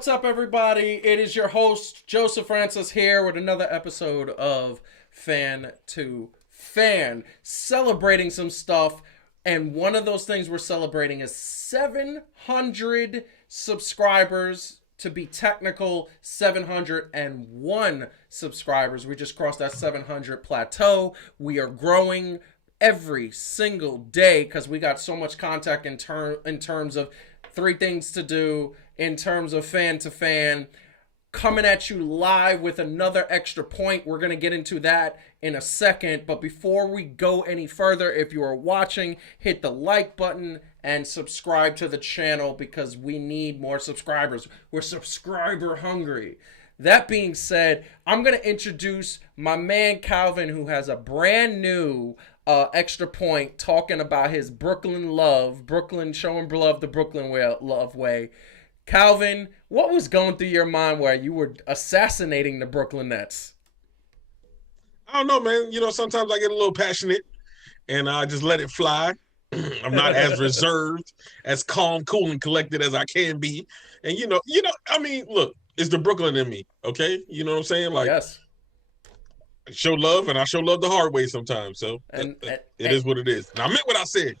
What's up, everybody? It is your host, Joseph Francis, here with another episode of Fan to Fan, celebrating some stuff. And one of those things we're celebrating is 700 subscribers. To be technical, 701 subscribers. We just crossed that 700 plateau. We are growing every single day because we got so much contact in terms of three things to do, in terms of fan to fan, coming at you live with another extra point. We're going to get into that in a second. But before we go any further, if you are watching, hit the like button and subscribe to the channel because we need more subscribers. We're subscriber hungry. That being said, I'm going to introduce my man Calvin, who has a brand new extra point talking about his Brooklyn love, Brooklyn, showing love the Brooklyn way. Calvin, what was going through your mind while you were assassinating the Brooklyn Nets? I don't know, man. You know, sometimes I get a little passionate and I just let it fly. I'm not as reserved, as calm, cool, and collected as I can be. And I mean, look, it's the Brooklyn in me, okay? You know what I'm saying? Like, yes. I show love, and I show love the hard way sometimes. So it is what it is. And I meant what I said.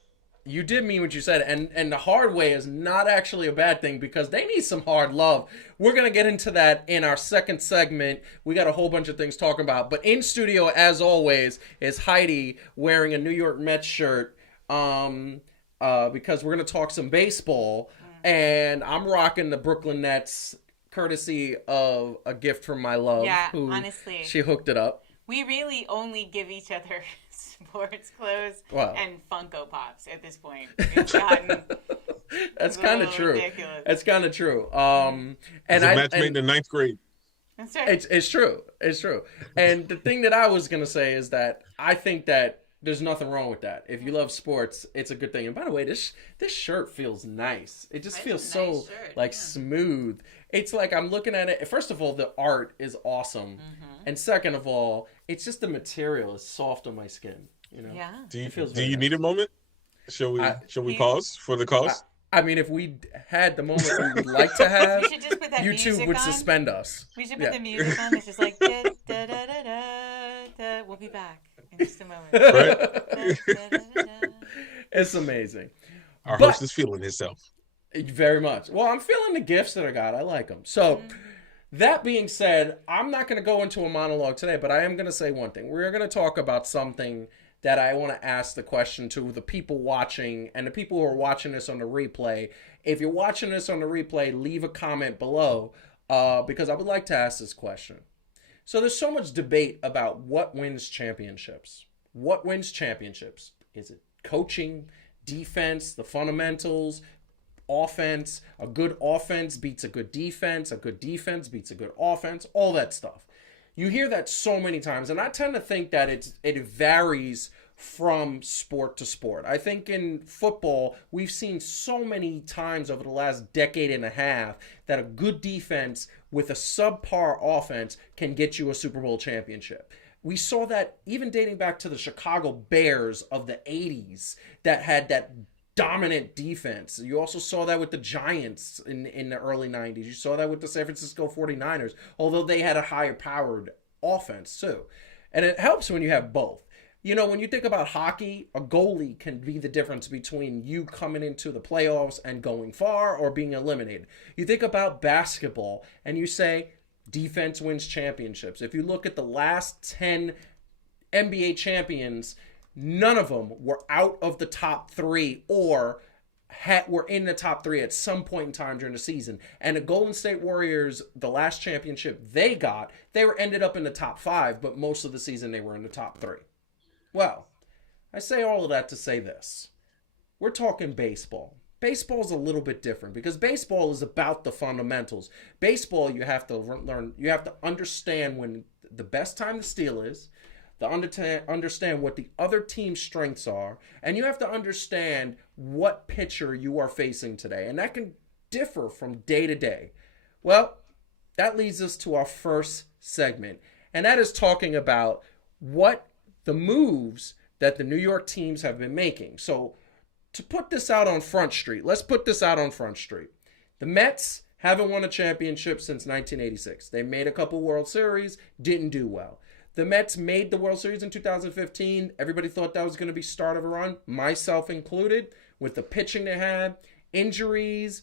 You did mean what you said, and the hard way is not actually a bad thing because they need some hard love. We're going to get into that in our second segment. We got a whole bunch of things talking about. But in studio, as always, is Heidi wearing a New York Mets shirt because we're going to talk some baseball. And I'm rocking the Brooklyn Nets courtesy of a gift from my love. Yeah, honestly. She hooked it up. We really only give each other sports clothes and Funko Pops at this point. It's gotten That's kind of true. Ridiculous. That's kind of true. And it's a match made in the ninth grade. That's right. It's true. It's true. And the thing that I was going to say is that I think that there's nothing wrong with that. If you love sports, it's a good thing. And by the way, this shirt feels nice. It just feels so smooth. It's like I'm looking at it. First of all, the art is awesome. Mm-hmm. And second of all, it's just the material is soft on my skin. You know? Yeah. Do you need a moment? Shall we pause for the cause? I mean, if we had the moment we would like to have, we should just put that YouTube would on. Suspend us. We should put the music on. It's just like da, da, da, da, da, da. We'll be back in just a moment. Right? Da, da, da, da, da. It's amazing. Our host is feeling himself. Very much. Well, I'm feeling the gifts that I got. I like them. So, that being said, I'm not going to go into a monologue today, but I am going to say one thing. We're going to talk about something that I want to ask the question to the people watching and the people who are watching this on the replay. If you're watching this on the replay, leave a comment below because I would like to ask this question. So there's so much debate about what wins championships. What wins championships? Is it coaching, defense, the fundamentals, offense? A good offense beats a good defense beats a good offense, all that stuff. You hear that so many times, and I tend to think that it varies from sport to sport. I think in football, we've seen so many times over the last decade and a half that a good defense with a subpar offense can get you a Super Bowl championship. We saw that even dating back to the Chicago Bears of the 80s that had that dominant defense. You also saw that with the Giants in the early 90s. You saw that with the San Francisco 49ers, although they had a higher powered offense too. And it helps when you have both. You know, when you think about hockey, a goalie can be the difference between you coming into the playoffs and going far or being eliminated. You think about basketball and you say defense wins championships. If you look at the last 10 NBA champions, none of them were out of the top three or were in the top three at some point in time during the season. And the Golden State Warriors, the last championship they got, ended up in the top five, but most of the season they were in the top three. Well, I say all of that to say this. We're talking baseball. Baseball is a little bit different because baseball is about the fundamentals. Baseball, you have to learn, you have to understand when the best time to steal is, to understand what the other team's strengths are, and you have to understand what pitcher you are facing today. And that can differ from day to day. Well, that leads us to our first segment, and that is talking about what the moves that the New York teams have been making. So to put this out on Front Street, let's put this out on Front Street. The Mets haven't won a championship since 1986. They made a couple World Series, didn't do well. The Mets made the World Series in 2015. Everybody thought that was going to be start of a run, myself included, with the pitching they had. Injuries,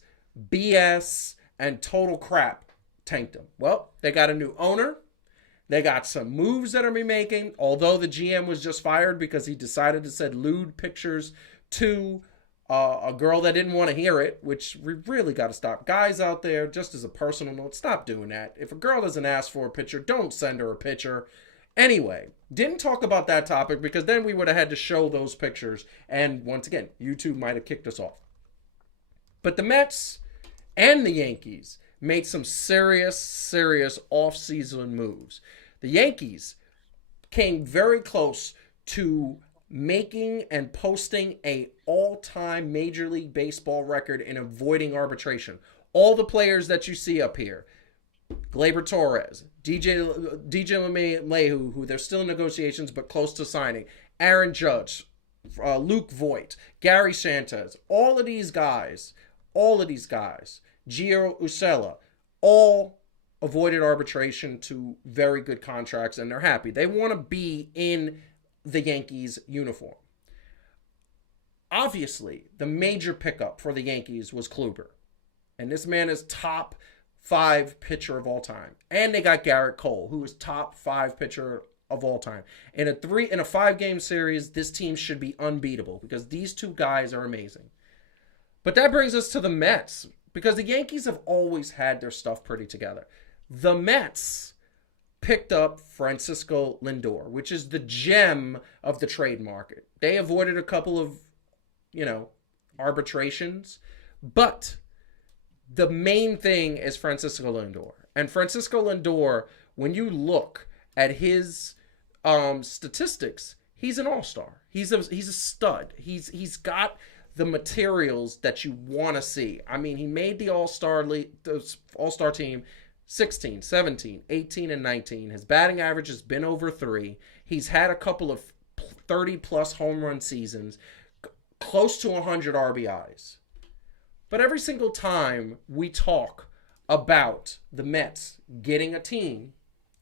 BS, and total crap tanked them. Well, they got a new owner. They got some moves that are be making, although the GM was just fired because he decided to send lewd pictures to a girl that didn't want to hear it, which we really got to stop. Guys out there, just as a personal note, stop doing that. If a girl doesn't ask for a picture, don't send her a picture. Anyway, didn't talk about that topic because then we would have had to show those pictures, and once again, YouTube might have kicked us off. But the Mets and the Yankees made some serious off-season moves. The Yankees came very close to making and posting a all-time Major League Baseball record in avoiding arbitration. All the players that you see up here, Gleyber Torres, DJ LeMahieu, who they're still in negotiations but close to signing, Aaron Judge, Luke Voigt, Gary Sanchez, all of these guys, Gio Urshela, all avoided arbitration to very good contracts, and they're happy. They want to be in the Yankees uniform. Obviously, the major pickup for the Yankees was Kluber. And this man is top 5 pitcher of all time. And they got Garrett Cole, who is top 5 pitcher of all time. In a 5-game series, this team should be unbeatable because these two guys are amazing. But that brings us to the Mets, because the Yankees have always had their stuff pretty together. The Mets picked up Francisco Lindor, which is the gem of the trade market. They avoided a couple of, arbitrations, but the main thing is Francisco Lindor. And Francisco Lindor, when you look at his statistics, he's an all-star. He's a stud. He's got the materials that you want to see. I mean, he made the all-star team 16, 17, 18, and 19. His batting average has been over 3. He's had a couple of 30-plus home run seasons, close to 100 RBIs. But every single time we talk about the Mets getting a team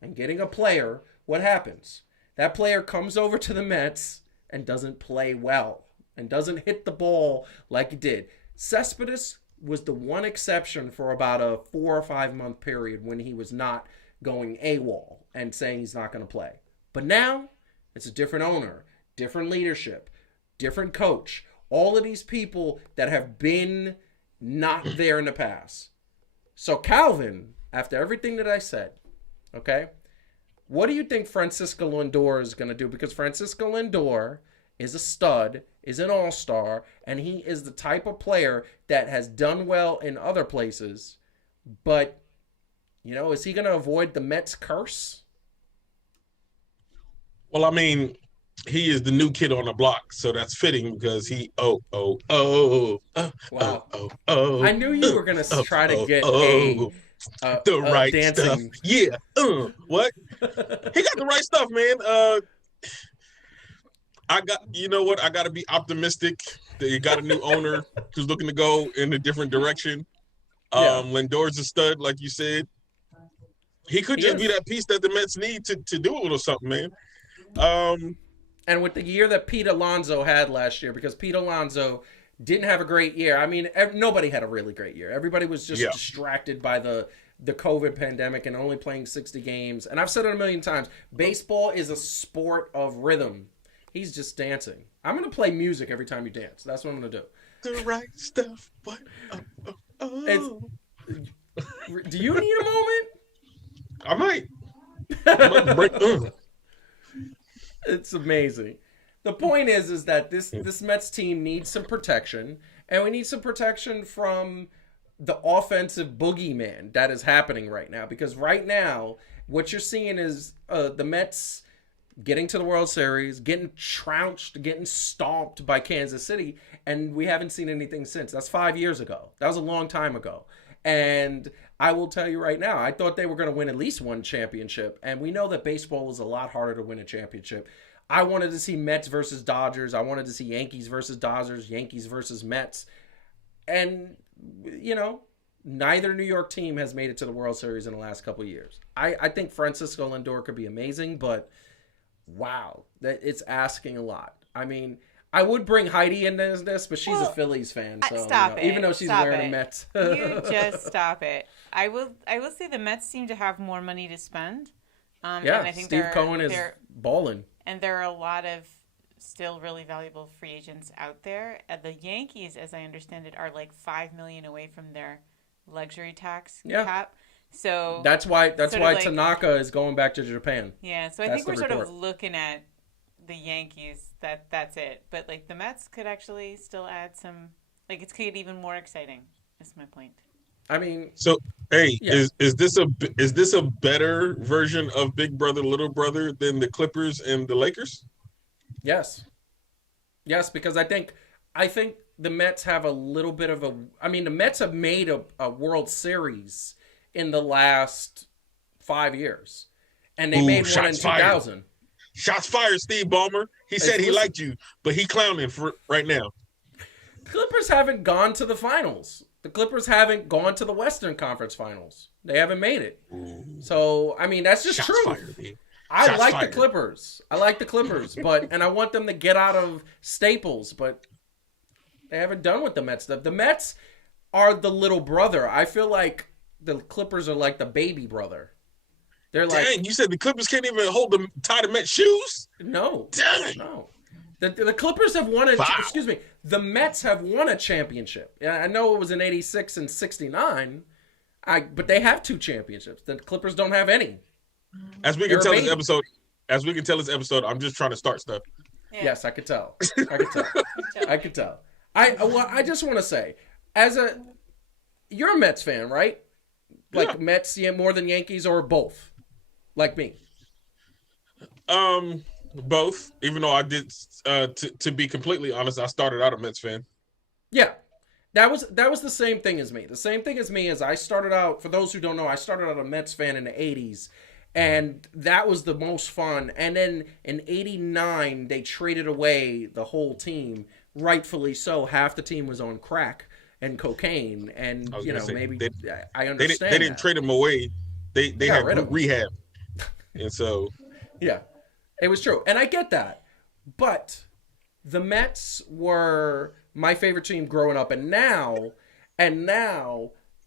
and getting a player, what happens? That player comes over to the Mets and doesn't play well and doesn't hit the ball like he did. Cespedes was the one exception for about a 4 or 5 month period when he was not going AWOL and saying he's not going to play. But now it's a different owner, different leadership, different coach. All of these people that have been not there in the past. So Calvin, after everything that I said, okay, what do you think Francisco Lindor is going to do? Because Francisco Lindor is a stud, is an all-star, and he is the type of player that has done well in other places. But, is he going to avoid the Mets curse? Well, I mean, he is the new kid on the block, so that's fitting because wow. I knew you were going to try to get the right dancing stuff. Yeah. What? He got the right stuff, man. I got to be optimistic that you got a new owner who's looking to go in a different direction. Lindor's a stud, like you said. He could just be that piece that the Mets need to do a little something, man. And with the year that Pete Alonso had last year, because Pete Alonso didn't have a great year. I mean, nobody had a really great year. Everybody was just distracted by the COVID pandemic and only playing 60 games. And I've said it a million times, baseball is a sport of rhythm. He's just dancing. I'm going to play music every time you dance. That's what I'm going to do. The right stuff. What? Do you need a moment? I might break. It's amazing. The point is that this Mets team needs some protection, and we need some protection from the offensive boogeyman that is happening right now. Because right now, what you're seeing is the Mets getting to the World Series, getting trounced, getting stomped by Kansas City, and we haven't seen anything since. That's 5 years ago. That was a long time ago. And I will tell you right now, I thought they were going to win at least one championship, and we know that baseball is a lot harder to win a championship. I wanted to see Mets versus Dodgers. I wanted to see Yankees versus Dodgers, Yankees versus Mets. And, neither New York team has made it to the World Series in the last couple of years. I think Francisco Lindor could be amazing, but wow, it's asking a lot. I mean, I would bring Heidi into this, but she's a Phillies fan, so stop it. Even though she's wearing a Mets. You just stop it. I will say the Mets seem to have more money to spend. And I think Steve Cohen is balling. And there are a lot of still really valuable free agents out there. The Yankees, as I understand it, are like $5 million away from their luxury tax cap. So that's why Tanaka is going back to Japan. Yeah, so I think we're sort of looking at the Yankees. That's it. But like the Mets could actually still add some. Like it's could get even more exciting. Is my point. I mean, so hey, is this a better version of Big Brother Little Brother than the Clippers and the Lakers? Yes, because I think the Mets have a little bit of a. I mean, the Mets have made a World Series in the last 5 years, and they made one in 2000. Shots fired, Steve Ballmer. He said he liked you, but he clowning for right now. Clippers haven't gone to the finals. The Clippers haven't gone to the Western Conference Finals. They haven't made it. Ooh. So, I mean, that's just true. I like the Clippers. And I want them to get out of Staples, but they haven't done with the Mets stuff. The Mets are the little brother. I feel like the Clippers are like the baby brother. They're like, dang, you said the Clippers can't even tie the Mets shoes? No. Dang. No. The Clippers have won the Mets have won a championship. I know it was in 86 and 69, but they have 2 championships. The Clippers don't have any. As we can tell this episode, I'm just trying to start stuff. Yeah. Yes, I could tell. I could tell. I just want to say, you're a Mets fan, right? Like Mets more than Yankees, or both? Like me. Both. Even though I did, to be completely honest, I started out a Mets fan. Yeah, that was the same thing as me. The same thing as me is I started out. For those who don't know, I started out a Mets fan in the '80s, and that was the most fun. And then in '89, they traded away the whole team, rightfully so. Half the team was on crack and cocaine, and maybe I understand. They didn't trade them away. They had rehab, and so yeah. It was true. And I get that. But the Mets were my favorite team growing up. And now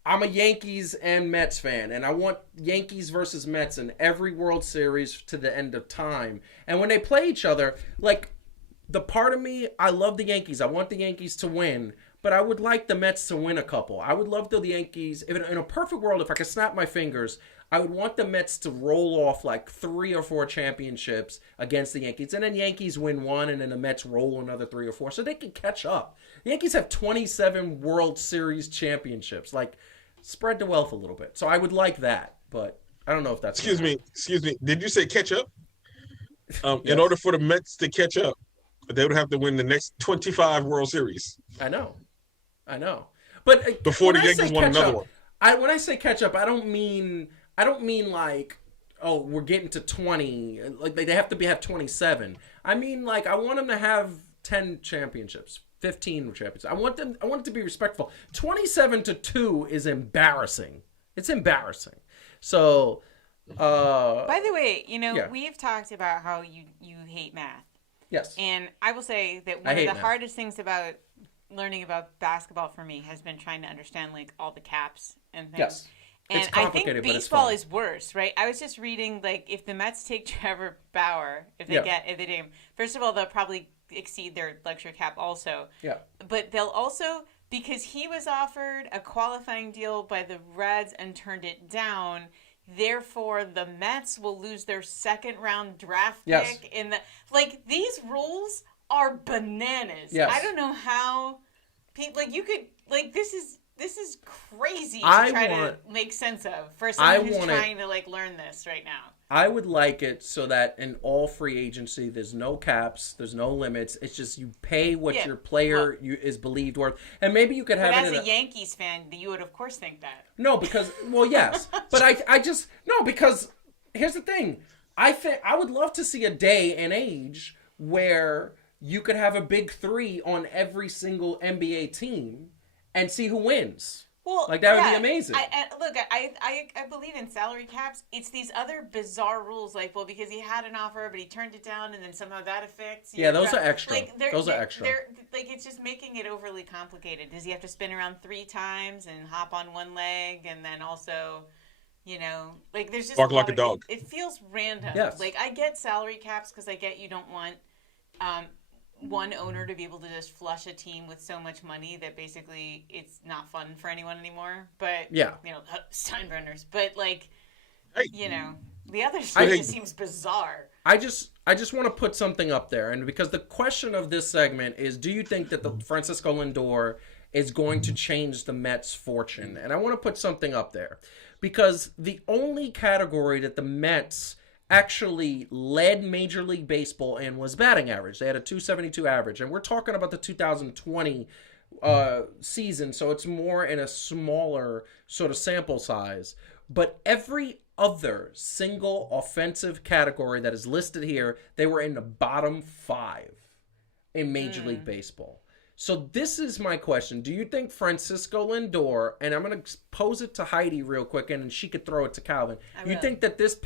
I'm a Yankees and Mets fan. And I want Yankees versus Mets in every World Series to the end of time. And when they play each other, like, the part of me, I love the Yankees. I want the Yankees to win. But I would like the Mets to win a couple. I would love the Yankees. In a perfect world, if I could snap my fingers, I would want the Mets to roll off like 3 or 4 championships against the Yankees. And then Yankees win 1, and then the Mets roll another 3 or 4 so they can catch up. The Yankees have 27 World Series championships. Like, spread the wealth a little bit. So I would like that. But I don't know if that's... Excuse me. Did you say catch up? Yes. In order for the Mets to catch up, they would have to win the next 25 World Series. I know. But before the Yankees won another one. When I say catch up, I don't mean like, oh, we're getting to 20. Like they have to have 27. I mean, like, I want them to have 10 championships, 15 championships. I want it to be respectful. 27-2 is embarrassing. It's embarrassing. So, by the way, we've talked about how you hate math. Yes. And I will say that one of the hardest things about learning about basketball for me has been trying to understand like all the caps and things. Yes. And I think baseball is worse, right? I was just reading, like, if the Mets take Trevor Bauer, if they take him, first of all, they'll probably exceed their luxury cap also. Yeah. But they'll also, because he was offered a qualifying deal by the Reds and turned it down, therefore the Mets will lose their second-round draft pick in the... Like, these rules are bananas. Yes. I don't know how... Like, you could... Like, this is crazy to try to make sense of for someone who's trying to like learn this right now. I would like it so that in all free agency, there's no caps, there's no limits. It's just you pay what your player is believed worth, and maybe you could have. But as a Yankees fan, you would of course think that. No, because yes, but because here's the thing. I would love to see a day and age where you could have a big 3 on every single NBA team. And see who wins. Well, Like, that would be amazing. I believe in salary caps. It's these other bizarre rules, like, well, because he had an offer, but he turned it down, and then somehow that affects. Yeah, those are extra. Those are extra. Like, it's just making it overly complicated. Does he have to spin around 3 times and hop on one leg, and then also, like, there's just bark like a dog. It feels random. Yes. Like, I get salary caps because I get you don't want one owner to be able to just flush a team with so much money that basically it's not fun for anyone anymore. But Steinbrenners. But like, the other stuff just seems bizarre. I just want to put something up there, and because the question of this segment is, do you think that the Francisco Lindor is going to change the Mets' fortune? And I want to put something up there because the only category that the Mets actually led Major League Baseball in was batting average. They had a 272 average, and we're talking about the 2020 season, so it's more in a smaller sort of sample size. But every other single offensive category that is listed here, they were in the bottom 5 in Major League Baseball. So this is my question. Do you think Francisco Lindor, and I'm going to pose it to Heidi real quick, and she could throw it to Calvin. You think that this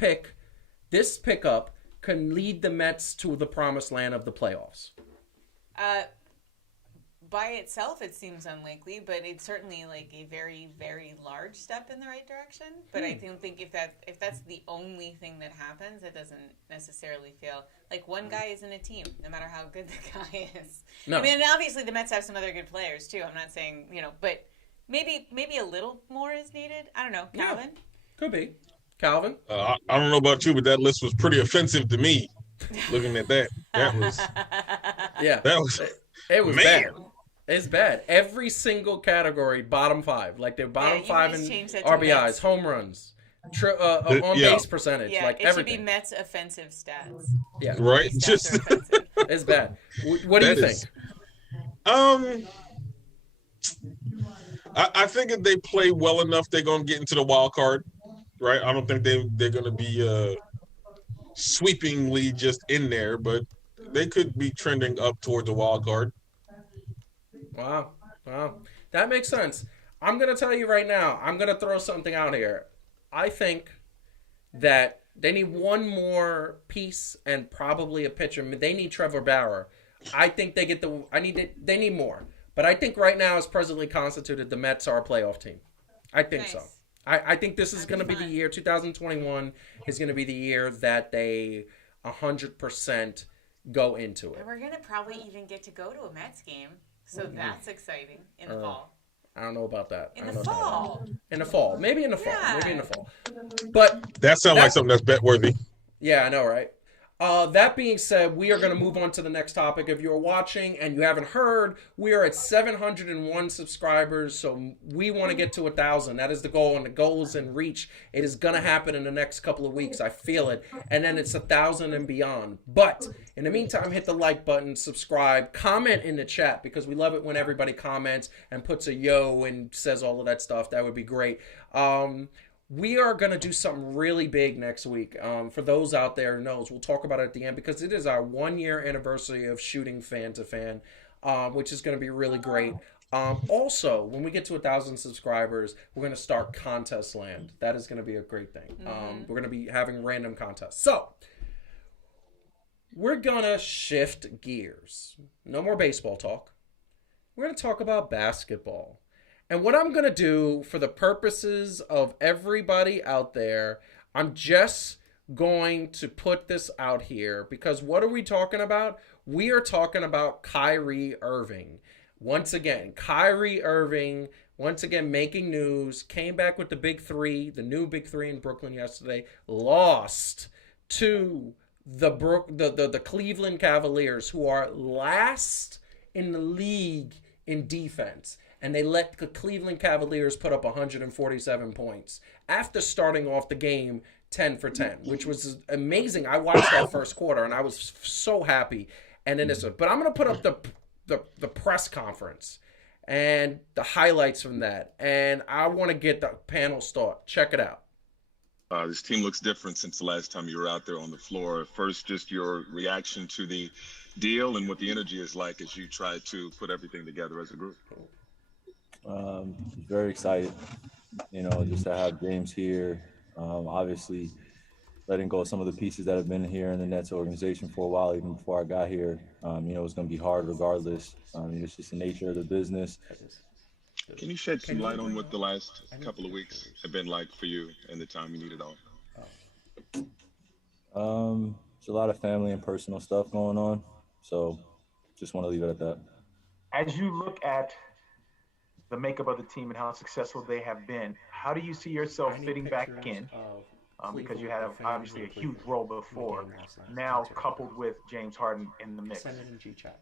pickup can lead the Mets to the promised land of the playoffs? By itself, it seems unlikely, but it's certainly like a very, very large step in the right direction. But I don't think if that's the only thing that happens, it doesn't necessarily feel like one guy isn't a team, no matter how good the guy is. No. I mean, and obviously the Mets have some other good players too. I'm not saying but maybe a little more is needed. I don't know, Calvin. Yeah, could be. Calvin? I don't know about you, but that list was pretty offensive to me. Looking at that was it was bad. It's bad. Every single category, bottom 5. Like they're bottom 5 in RBIs, home runs, on base percentage. Yeah, like it everything. Should be Mets offensive stats. Yeah, right. Just it's bad. What do you think? I think if they play well enough, they're gonna get into the wild card. Right. I don't think they're gonna be sweepingly just in there, but they could be trending up towards the wild card. Wow. That makes sense. I'm going to tell you right now, I'm going to throw something out here. I think that they need one more piece and probably a pitcher. They need Trevor Bauer. I think they need more. But I think right now, as presently constituted, the Mets are a playoff team. I think so. I think this is going to be the year, 2021 is going to be the year that they 100% go into it. And we're going to probably even get to go to a Mets game. So that's exciting in the fall. I don't know about that. In the fall. Maybe in the fall. But that sounds like something that's bet worthy. Yeah, I know, right? That being said, we are going to move on to the next topic. If you're watching and you haven't heard, we are at 701 subscribers, so we want to get to 1,000. That is the goal, and the goal is in reach. It is going to happen in the next couple of weeks. I feel it. And then it's 1,000 and beyond. But in the meantime, hit the like button, subscribe, comment in the chat, because we love it when everybody comments and puts a yo and says all of that stuff. That would be great. We are going to do something really big next week. For those out there who knows, we'll talk about it at the end because it is our 1-year anniversary of shooting fan to fan, which is going to be really great. Also, when we get to 1,000 subscribers, we're going to start Contest Land. That is going to be a great thing. We're going to be having random contests. So, we're going to shift gears. No more baseball talk. We're going to talk about basketball. And what I'm going to do for the purposes of everybody out there, I'm just going to put this out here because what are we talking about? We are talking about Kyrie Irving. Once again, Kyrie Irving, making news, came back with the big 3, the new big 3 in Brooklyn yesterday, lost to the Cleveland Cavaliers, who are last in the league in defense. And they let the Cleveland Cavaliers put up 147 points after starting off the game 10 for 10, which was amazing. I watched that first quarter, and I was so happy. And then but I'm going to put up the press conference and the highlights from that. And I want to get the panel's thought. Check it out. This team looks different since the last time you were out there on the floor. First, just your reaction to the deal and what the energy is like as you try to put everything together as a group. Very excited, just to have James here. Obviously, letting go of some of the pieces that have been here in the Nets organization for a while, even before I got here. It's going to be hard regardless. It's just the nature of the business. Can you shed some Can you light on bring what up? the last I need couple of weeks pictures. have been like for you and the time you needed off? There's a lot of family and personal stuff going on, so just want to leave it at that. As you look at the makeup of the team and how successful they have been, how do you see I yourself need fitting back pictures in? of Because you Cleveland, had the fans obviously in a huge Cleveland role in the before. game last night. Now That's it. coupled with James Harden in the mix. Send it in G chat.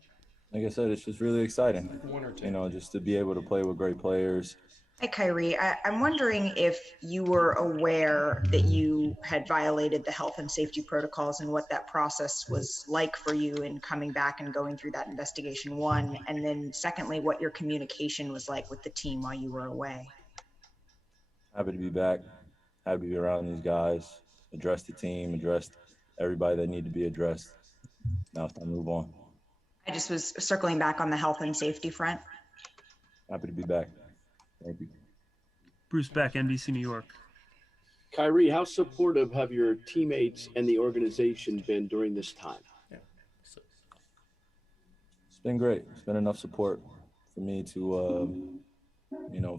Like I said, it's just really exciting, Like one or two. just to be able to play with great players. Hi, Kyrie. I'm wondering if you were aware that you had violated the health and safety protocols and what that process was like for you in coming back and going through that investigation, one. And then secondly, what your communication was like with the team while you were away. Happy to be back. Happy to be around these guys, address the team, address everybody that need to be addressed. Now it's time to move on. I just was circling back on the health and safety front. Happy to be back. Thank you. Bruce Beck, NBC New York. Kyrie, how supportive have your teammates and the organization been during this time? Yeah. It's been great. It's been enough support for me to,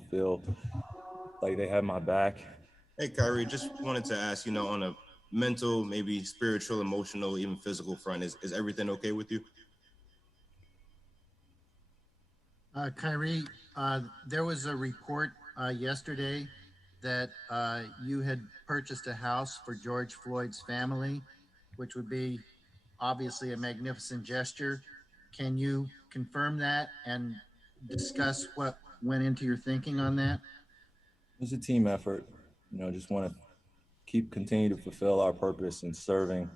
feel like they have my back. Hey, Kyrie, just wanted to ask, on a mental, maybe spiritual, emotional, even physical front, is everything okay with you? Kyrie, there was a report yesterday that you had purchased a house for George Floyd's family, which would be obviously a magnificent gesture. Can you confirm that and discuss what went into your thinking on that? It's a team effort. Just want to continue to fulfill our purpose in serving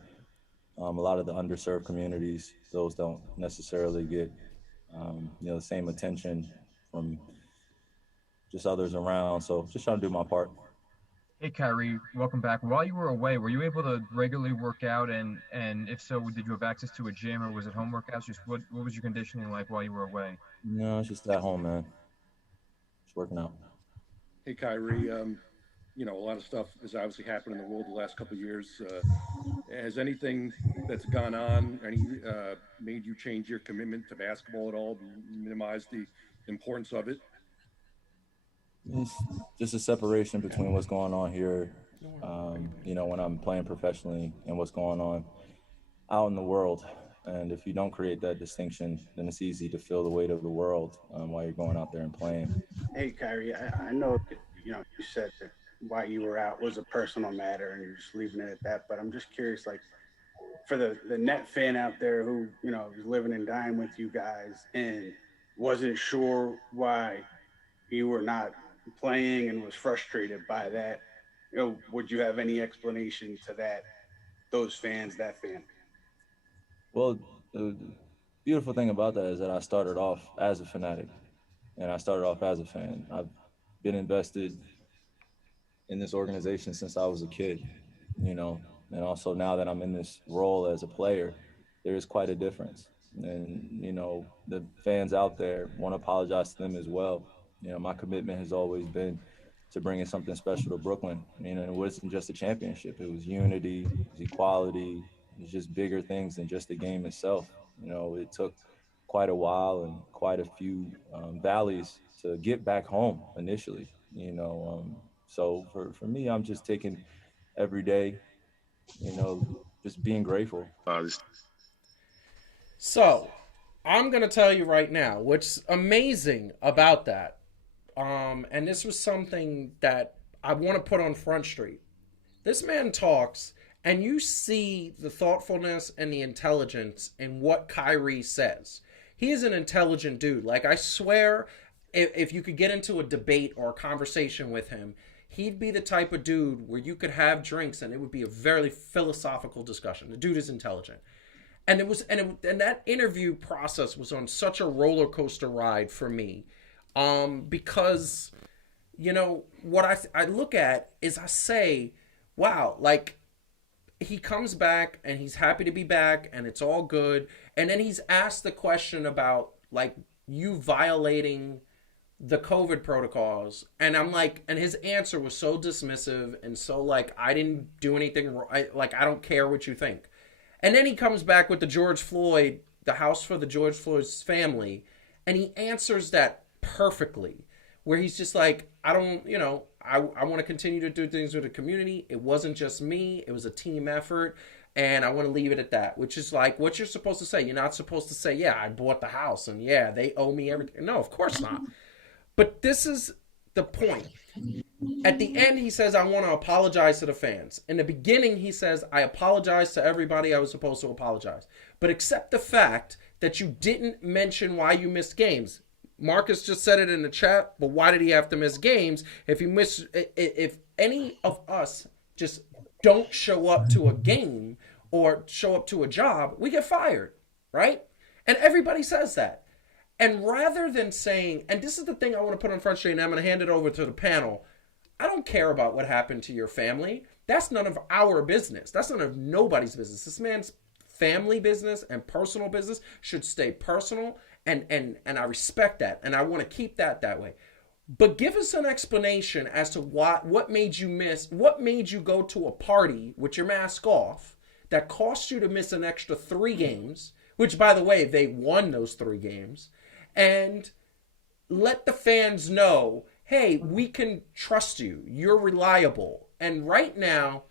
a lot of the underserved communities. Those don't necessarily get, the same attention from just others around. So just trying to do my part. Hey, Kyrie, welcome back. While you were away, were you able to regularly work out? And if so, did you have access to a gym or was it home workouts? Just what was your conditioning like while you were away? No, it's just at home, man. Just working out. Hey, Kyrie, a lot of stuff has obviously happened in the world the last couple of years. Has anything that's gone on made you change your commitment to basketball at all, minimize the importance of it? It's just a separation between what's going on here, when I'm playing professionally and what's going on out in the world. And if you don't create that distinction, then it's easy to feel the weight of the world while you're going out there and playing. Hey, Kyrie, I know that, you said that why you were out was a personal matter and you're just leaving it at that. But I'm just curious, like, for the net fan out there who, is living and dying with you guys and wasn't sure why you were not playing and was frustrated by that, would you have any explanation to that fan? Well, the beautiful thing about that is that I started off as a fanatic and I started off as a fan. I've been invested in this organization since I was a kid, and also now that I'm in this role as a player, there is quite a difference. And, the fans out there want to apologize to them as well. My commitment has always been to bringing something special to Brooklyn. It wasn't just a championship. It was unity, it was equality, it was just bigger things than just the game itself. It took quite a while and quite a few valleys to get back home initially, So for me, I'm just taking every day, just being grateful. So, I'm going to tell you right now what's amazing about that. And this was something that I want to put on Front Street. This man talks, and you see the thoughtfulness and the intelligence in what Kyrie says. He is an intelligent dude. Like, I swear, if you could get into a debate or a conversation with him, he'd be the type of dude where you could have drinks and it would be a very philosophical discussion. The dude is intelligent. And that interview process was on such a roller coaster ride for me. Because, what I look at is I say, wow, like, he comes back and he's happy to be back and it's all good. And then he's asked the question about, like, you violating the COVID protocols, and I'm like, and his answer was so dismissive and so like, I didn't do anything wrong. I don't care what you think. And then he comes back with the house for the George Floyd's family, and he answers that perfectly, where he's just like, I don't, I want to continue to do things with the community. It wasn't just me. It was a team effort. And I want to leave it at that, which is like what you're supposed to say. You're not supposed to say, yeah, I bought the house and yeah, they owe me everything. No, of course not. But this is the point. At the end, he says, I want to apologize to the fans. In the beginning, he says, I apologize to everybody I was supposed to apologize. But accept the fact that you didn't mention why you missed games. Marcus just said it in the chat, but why did he have to miss games? If any of us just don't show up to a game or show up to a job, we get fired, right? And everybody says that. And rather than saying, and this is the thing I want to put on Front Street, and I'm going to hand it over to the panel. I don't care about what happened to your family. That's none of our business. That's none of nobody's business. This man's family business and personal business should stay personal, and I respect that, and I want to keep that way. But give us an explanation as to what made you go to a party with your mask off that cost you to miss an extra 3 games, which, by the way, they won those 3 games, and let the fans know, hey, we can trust you. You're reliable. And right now,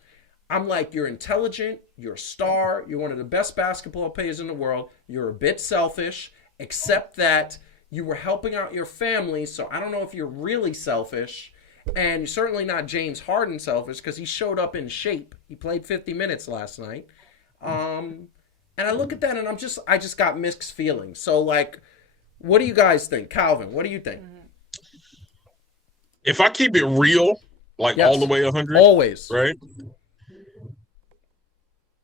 I'm like, you're intelligent, you're a star, you're one of the best basketball players in the world, you're a bit selfish, except that you were helping out your family, so I don't know if you're really selfish. And you're certainly not James Harden selfish, because he showed up in shape. He played 50 minutes last night. And I look at that and I just got mixed feelings. So like, what do you guys think? Calvin, what do you think? If I keep it real, like all the way 100, always, right?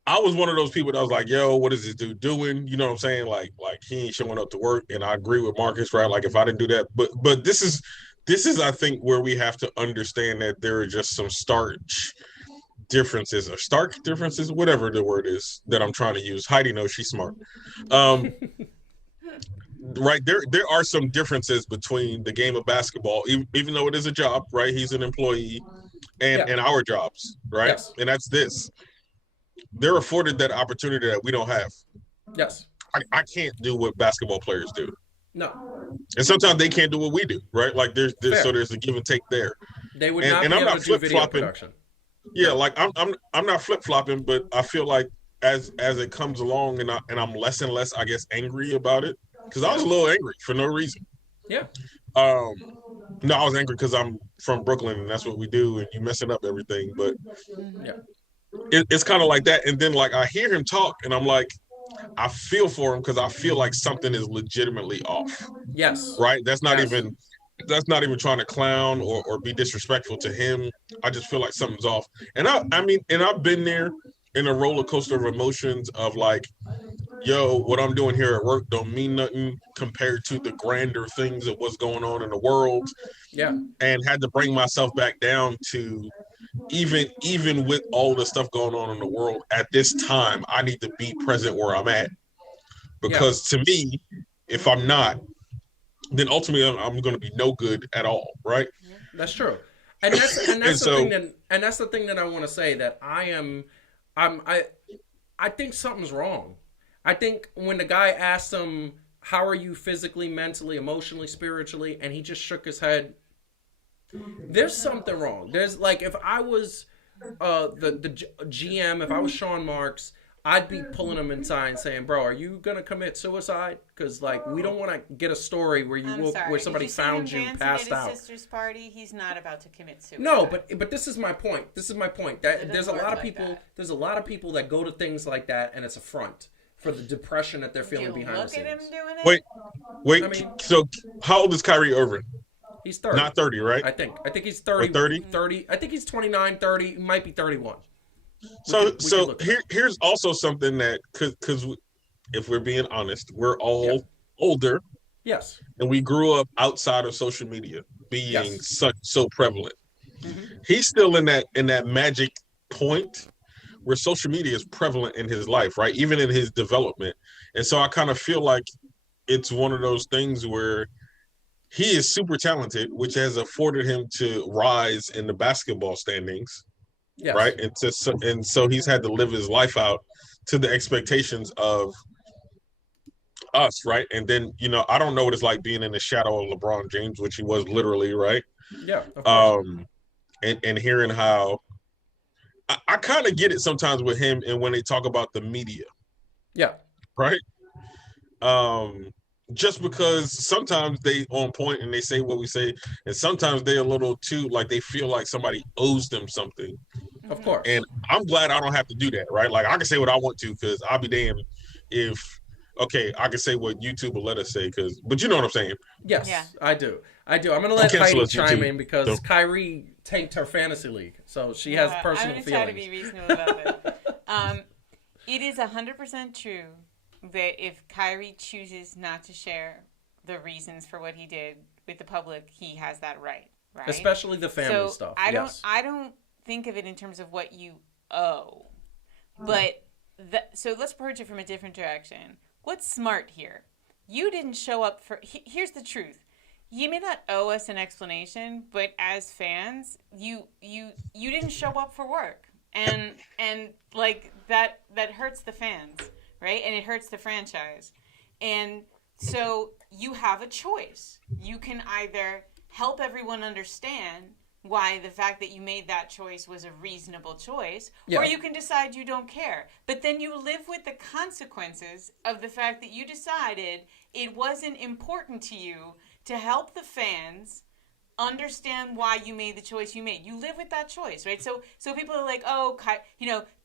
I was one of those people that was like, yo, what is this dude doing? You know what I'm saying? Like he ain't showing up to work. And I agree with Marcus, right? Like if I didn't do that, but this is I think where we have to understand that there are just some stark differences, whatever the word is that I'm trying to use. Heidi knows she's smart. Right, there are some differences between the game of basketball, even though it is a job, right? He's an employee, and our jobs, right? Yes. And that's this. They're afforded that opportunity that we don't have. Yes. I can't do what basketball players do. No. And sometimes they can't do what we do, right? Like there's a give and take there. They would not be able to do video production. Yeah, like I'm not flip-flopping, but I feel like as it comes along and I'm less and less, I guess, angry about it. Because I was a little angry for no reason. Yeah. No, I was angry because I'm from Brooklyn and that's what we do, and you messing up everything. But yeah, it's kind of like that. And then like I hear him talk, and I'm like, I feel for him because I feel like something is legitimately off. Yes. Right. That's not even trying to clown or be disrespectful to him. I just feel like something's off. And I've been there in a roller coaster of emotions of like, yo, what I'm doing here at work don't mean nothing compared to the grander things of what's going on in the world. Yeah. And had to bring myself back down to even with all the stuff going on in the world at this time, I need to be present where I'm at. Because to me, if I'm not, then ultimately I'm going to be no good at all, right? That's true. And that's the thing that I want to say, that I think something's wrong. I think when the guy asked him, how are you physically, mentally, emotionally, spiritually, and he just shook his head, there's something wrong. There's like, if I was the GM, if I was Sean Marks, I'd be pulling him inside and saying, bro, are you going to commit suicide? Because like, we don't want to get a story where where somebody found you passed out. His sister's party, he's not about to commit suicide. No, but this is my point. That there's a lot of people. There's a lot of people that go to things like that, and it's a front for the depression that they're feeling behind the scenes. Look at him doing it. Wait. I mean, so how old is Kyrie Irving? He's 30. Not 30, right? I think he's 30. 30. I think he's 29, 30. He might be 31. So here's also something that, because if we're being honest, we're all older. Yes. And we grew up outside of social media being so prevalent. Mm-hmm. He's still in that magic point where social media is prevalent in his life, right? Even in his development. And so I kind of feel like it's one of those things where he is super talented, which has afforded him to rise in the basketball standings, Yes. right? And so he's had to live his life out to the expectations of us, right? And then, you know, I don't know what it's like being in the shadow of LeBron James, which he was literally, right? Yeah, of course. And hearing how I kind of get it sometimes with him and when they talk about the media. Yeah. Right? Just because sometimes they on point and they say what we say, and sometimes they're a little too like they feel like somebody owes them something. Of course. And I'm glad I don't have to do that, right? Like I can say what I want to because I'll be damned if I can say what YouTube will let us say but you know what I'm saying. Yes, yeah. I do. I'm gonna let Heidi chime in because Don't. Kyrie tanked her fantasy league, so she has personal I'm feelings. gonna try to be reasonable about it. It is 100% true that if Kyrie chooses not to share the reasons for what he did with the public, he has that right? Especially the family stuff. I don't think of it in terms of what you owe, but so let's approach it from a different direction. What's smart here? You didn't show up for. Here's the truth. You may not owe us an explanation, but as fans, you didn't show up for work, and like that hurts the fans, right? And it hurts the franchise, and so you have a choice. You can either help everyone understand why the fact that you made that choice was a reasonable choice, or you can decide you don't care. But then you live with the consequences of the fact that you decided it wasn't important to you to help the fans understand why you made the choice you made. You live with that choice, right? So people are like, oh,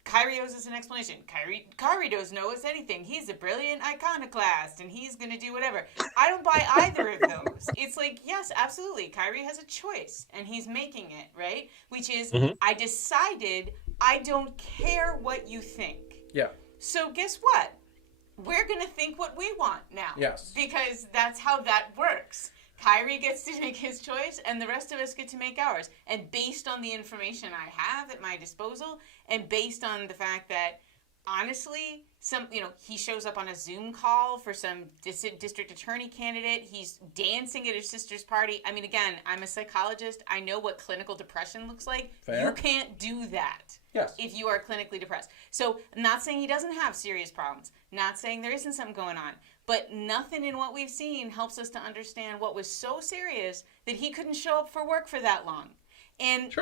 Kyrie owes us an explanation. Kyrie doesn't owe us anything. He's a brilliant iconoclast, and he's going to do whatever. I don't buy either of those. It's like, yes, absolutely. Kyrie has a choice, and he's making it, right? Which is, I decided I don't care what you think. Yeah. So guess what? We're going to think what we want now. Yes. Because that's how that works. Kyrie gets to make his choice, and the rest of us get to make ours. And based on the information I have at my disposal, and based on the fact that, honestly, he shows up on a Zoom call for some district attorney candidate. He's dancing at his sister's party. I mean, again, I'm a psychologist. I know what clinical depression looks like. Fair. You can't do that if you are clinically depressed. So, not saying he doesn't have serious problems. Not saying there isn't something going on. But nothing in what we've seen helps us to understand what was so serious that he couldn't show up for work for that long. And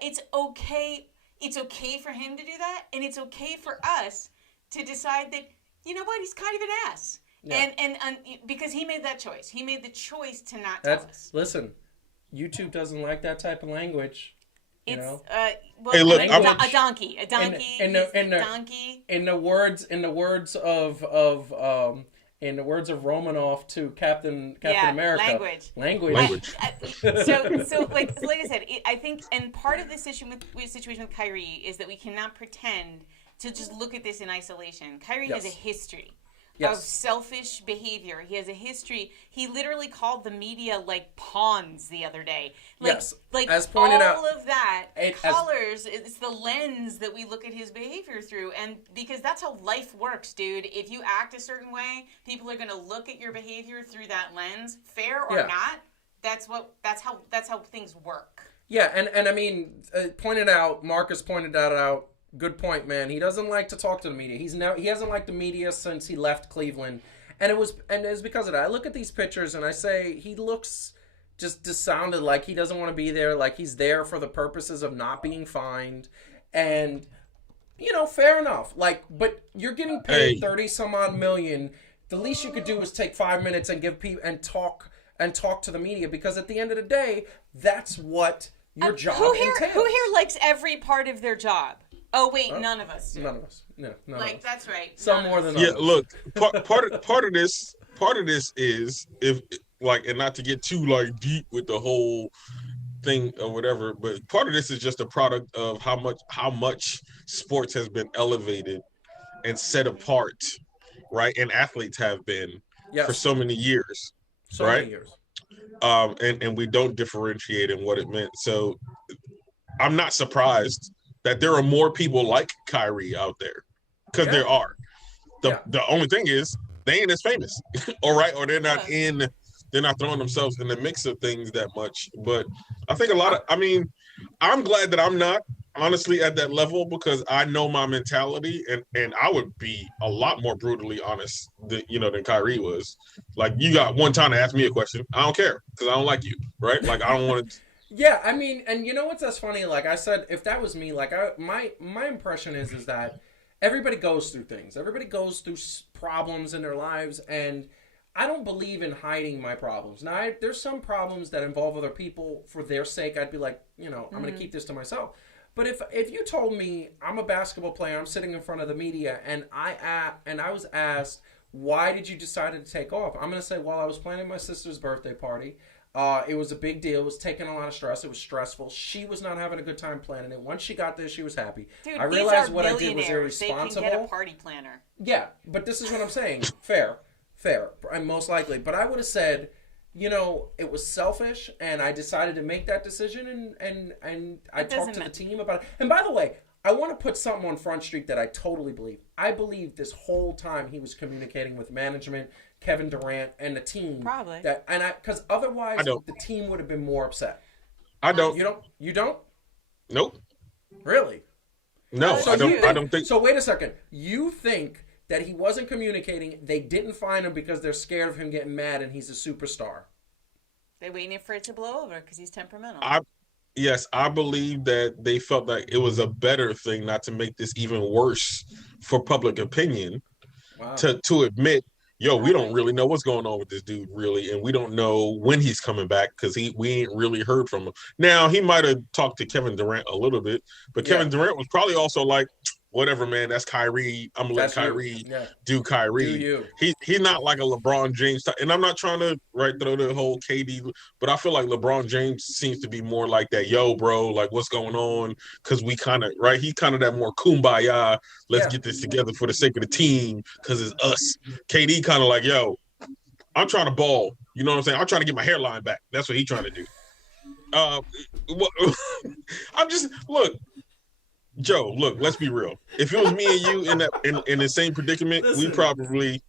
it's okay. It's okay for him to do that, and it's okay for us to decide that, you know what, he's kind of an ass. Yeah. And because he made that choice. He made the choice to not tell us. Listen, YouTube doesn't like that type of language. It's hey, look, a donkey. A donkey. In the words of Romanoff to Captain America. Language. So like I said, I think, and part of the situation with Kyrie is that we cannot pretend to just look at this in isolation. Kyrie has a history of selfish behavior. He has a history. He literally called the media like pawns the other day. Like as pointed out, all of that colors. It's the lens that we look at his behavior through, and because that's how life works, dude. If you act a certain way, people are going to look at your behavior through that lens, fair or not. That's how things work. Yeah, and I mean, Marcus pointed that out. Good point, man. He doesn't like to talk to the media. He hasn't liked the media since he left Cleveland, and it's because of that. I look at these pictures and I say he looks just dissounded, like he doesn't want to be there, like he's there for the purposes of not being fined, and fair enough. Like, but you're getting paid 30 some odd million. The least you could do is take 5 minutes and give people and talk to the media, because at the end of the day, that's what your job entails. Who here likes every part of their job? Oh wait, none of us do. None of us. No, none of us. That's right. Some more than others. Yeah, look, part of this is and not to get too deep with the whole thing or whatever, but part of this is just a product of how much sports has been elevated and set apart, right? And athletes have been for so many years, right? Many years. And we don't differentiate in what it meant. So I'm not surprised that there are more people like Kyrie out there, because there are. The only thing is they ain't as famous, all right, or they're not in they're not throwing themselves in the mix of things that much. But I think I'm glad that I'm not honestly at that level because I know my mentality and I would be a lot more brutally honest than Kyrie was. Like, you got one time to ask me a question. I don't care because I don't like you, right? Like, I don't want to. Yeah, I mean, and you know what's that's funny? Like I said, if that was me, like my impression is that everybody goes through things. Everybody goes through problems in their lives, and I don't believe in hiding my problems. Now, there's some problems that involve other people. For their sake, I'd be like, I'm going to keep this to myself. But if you told me I'm a basketball player, I'm sitting in front of the media, and I was asked, why did you decide to take off? I'm going to say, well, I was planning my sister's birthday party. It was a big deal. It was taking a lot of stress. It was stressful. She was not having a good time planning it. Once she got there, she was happy. Dude, I realized what I did was irresponsible. They can get a party planner. Yeah, but this is what I'm saying. Fair, and most likely. But I would have said, it was selfish, and I decided to make that decision, and I talked to the team about it. And by the way, I want to put something on Front Street that I totally believe. I believe this whole time he was communicating with management, Kevin Durant, and the team. Probably. Because otherwise the team would have been more upset. I don't. You don't? Nope. Really? No, I don't think. So wait a second. You think that he wasn't communicating, they didn't find him because they're scared of him getting mad and he's a superstar? They're waiting for it to blow over because he's temperamental. Yes, I believe that they felt like it was a better thing not to make this even worse for public opinion. Wow. To admit, we don't really know what's going on with this dude, really, and we don't know when he's coming back because we ain't really heard from him. Now, he might have talked to Kevin Durant a little bit, but Kevin Durant was probably also like, whatever, man, that's Kyrie. I'm gonna let Kyrie do Kyrie. Do you. He's not like a LeBron James type. And I'm not trying to throw the whole KD, but I feel like LeBron James seems to be more like that. Yo, bro, like, what's going on? Because we kind of he's kind of that more kumbaya. Let's get this together for the sake of the team because it's us. KD kind of like, yo, I'm trying to ball. You know what I'm saying? I'm trying to get my hairline back. That's what he's trying to do. I'm just Joe, look, let's be real. If it was me and you in the same predicament, we probably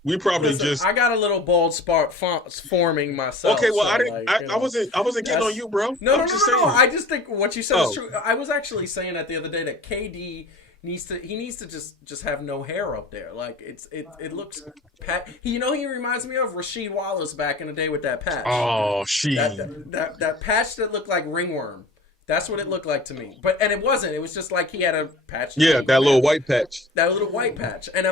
just. I got a little bald spot forming myself. Okay, well, I wasn't getting on you, bro. No. I just think what you said is true. I was actually saying that the other day that KD needs to just have no hair up there. Like it looks. He reminds me of Rasheed Wallace back in the day with that patch. Oh, that patch that looked like ringworm. That's what it looked like to me. And it wasn't. It was just like he had a patch. Yeah, that little white patch. That little white patch. And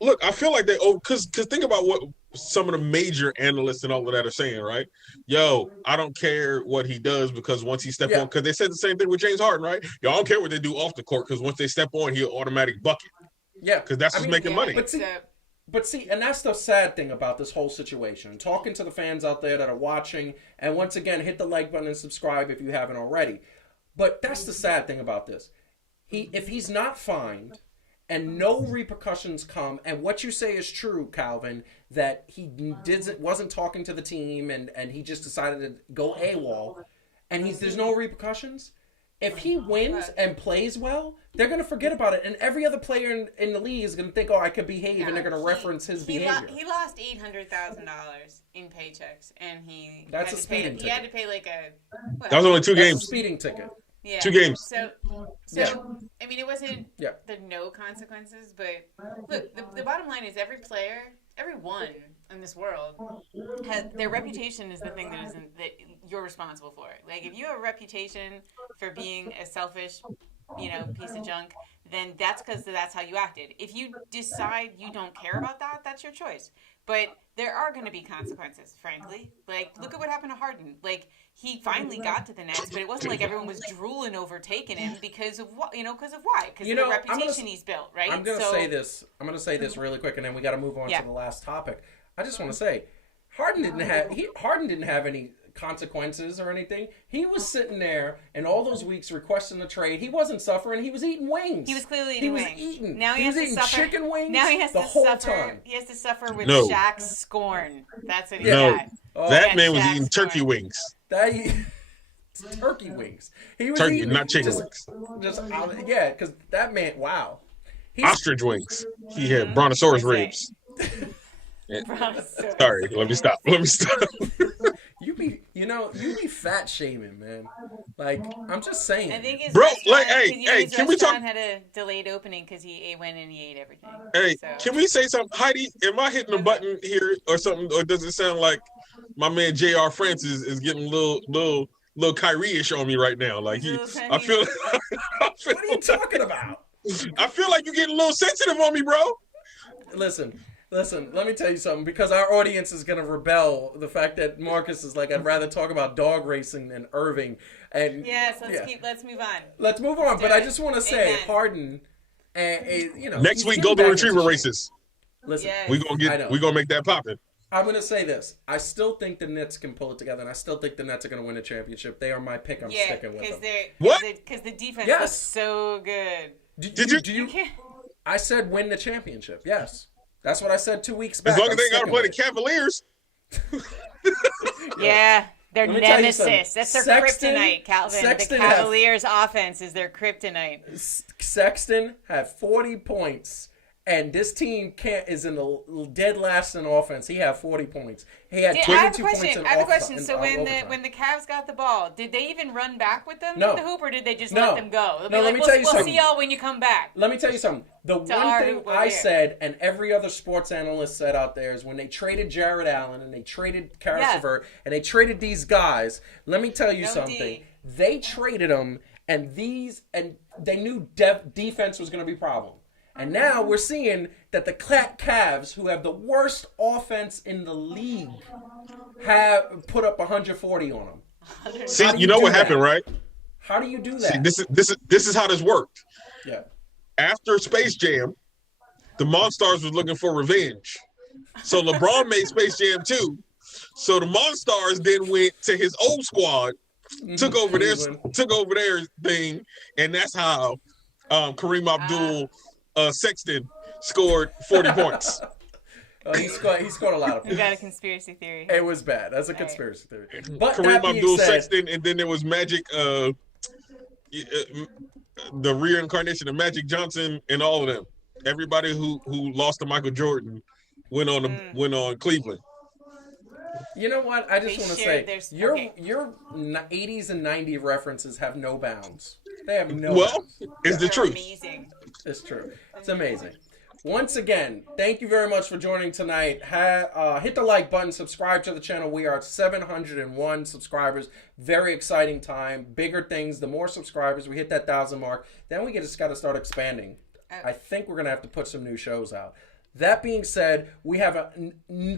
look, I feel like they because think about what some of the major analysts and all of that are saying, right? Yo, I don't care what he does because once he steps on, because they said the same thing with James Harden, right? Yo, I don't care what they do off the court because once they step on, he'll automatic bucket. Yeah, because that's what's making money. But see, and that's the sad thing about this whole situation. Talking to the fans out there that are watching, and once again, hit the like button and subscribe if you haven't already. But that's the sad thing about this. If he's not fined and no repercussions come, and what you say is true, Calvin, that he wasn't talking to the team and he just decided to go AWOL, and there's no repercussions. If he wins and plays well, they're going to forget about it. And every other player in the league is going to think, I could behave, and they're going to reference his behavior. He lost $800,000 in paychecks, and he had to pay like a... That was only 2 games. A speeding ticket. Yeah. 2 games. So I mean, it wasn't the no consequences, but look, the bottom line is everyone in this world their reputation is the thing that you're responsible for. Like, if you have a reputation for being a selfish, piece of junk, then that's because that's how you acted. If you decide you don't care about that, that's your choice. But there are going to be consequences, frankly. Like, look at what happened to Harden. Like, he finally got to the Nets, but it wasn't like everyone was drooling over taking him because of what, because of why? Because of the reputation he's built, right? I'm going to say this really quick, and then we got to move on to the last topic. I just want to say, Harden didn't have any consequences or anything. He was sitting there in all those weeks requesting the trade. He wasn't suffering. He was eating wings. He was clearly eating wings. Now he was eating chicken wings. Now he has the to whole suffer. time. He has to suffer with Shaq's scorn. That's what he got. That man was eating turkey wings. Turkey wings. He was turkey, eating not chicken wings. Because that man, wow. Ostrich wings. He had brontosaurus ribs. Sorry, let me stop. You be fat shaming, man. Like, I'm just saying. I think his Bro, restaurant, like, hey, his can we talk? restaurant had a delayed opening because he went and he ate everything. Hey, so. Can we say something? Heidi, am I hitting the button here or something? Or does it sound like my man J.R. Francis is getting a little Kyrie-ish on me right now? Like I feel what are you talking about? I feel like you're getting a little sensitive on me, bro. Listen, let me tell you something, because our audience is going to rebel the fact that Marcus is like, I'd rather talk about dog racing than Irving. And yes, let's move on. Let's move on, but I just want to say, Harden, next week golden retriever races. Listen, we're gonna make that poppin'. I'm going to say this. I still think the Nets can pull it together, and I still think the Nets are going to win a championship. They are my pick. I'm sticking with them. What? Because the defense was so good. Did you? I said win the championship. Yes. That's what I said 2 weeks back. As long as they got to play the Cavaliers. Yeah, their nemesis. That's their kryptonite, Calvin. The Cavaliers' offense is their kryptonite. Sexton had 40 points. And this team is in the dead last in offense. He had 40 points. He had 22 points in offense. I have a question. So when the Cavs got the ball, did they even run back with them in the hoop, or did they just let them go? Let me tell you something. We'll see y'all when you come back. Let me tell you something. The one thing I said, and every other sports analyst said out there, is when they traded Jared Allen and they traded Karis LeVert and they traded these guys, let me tell you something. They traded them, and they knew defense was going to be a problem. And now we're seeing that the Cavs, who have the worst offense in the league, have put up 140 on them. See, you know what happened, right? How do you do that? See, this is how this worked. Yeah. After Space Jam, the Monstars was looking for revenge. So LeBron made Space Jam 2. So the Monstars then went to his old squad, took over their thing, and that's how Kareem Abdul Sexton scored 40 points. He scored a lot of points. You got a conspiracy theory. It was bad. That's a conspiracy theory. But Kareem Abdul Sexton, and then there was Magic, the reincarnation of Magic Johnson, and all of them. Everybody who lost to Michael Jordan went on Cleveland. You know what? I just want to say your 80s and 90s references have no bounds. They have no bounds. It's the truth. Amazing. It's true. It's amazing. Once again, thank you very much for joining tonight. Hit the like button, subscribe to the channel. We are at 701 subscribers. Very exciting time. Bigger things. The more subscribers, we hit that 1,000 mark. Then we just got to start expanding. I think we're going to have to put some new shows out. That being said, we have a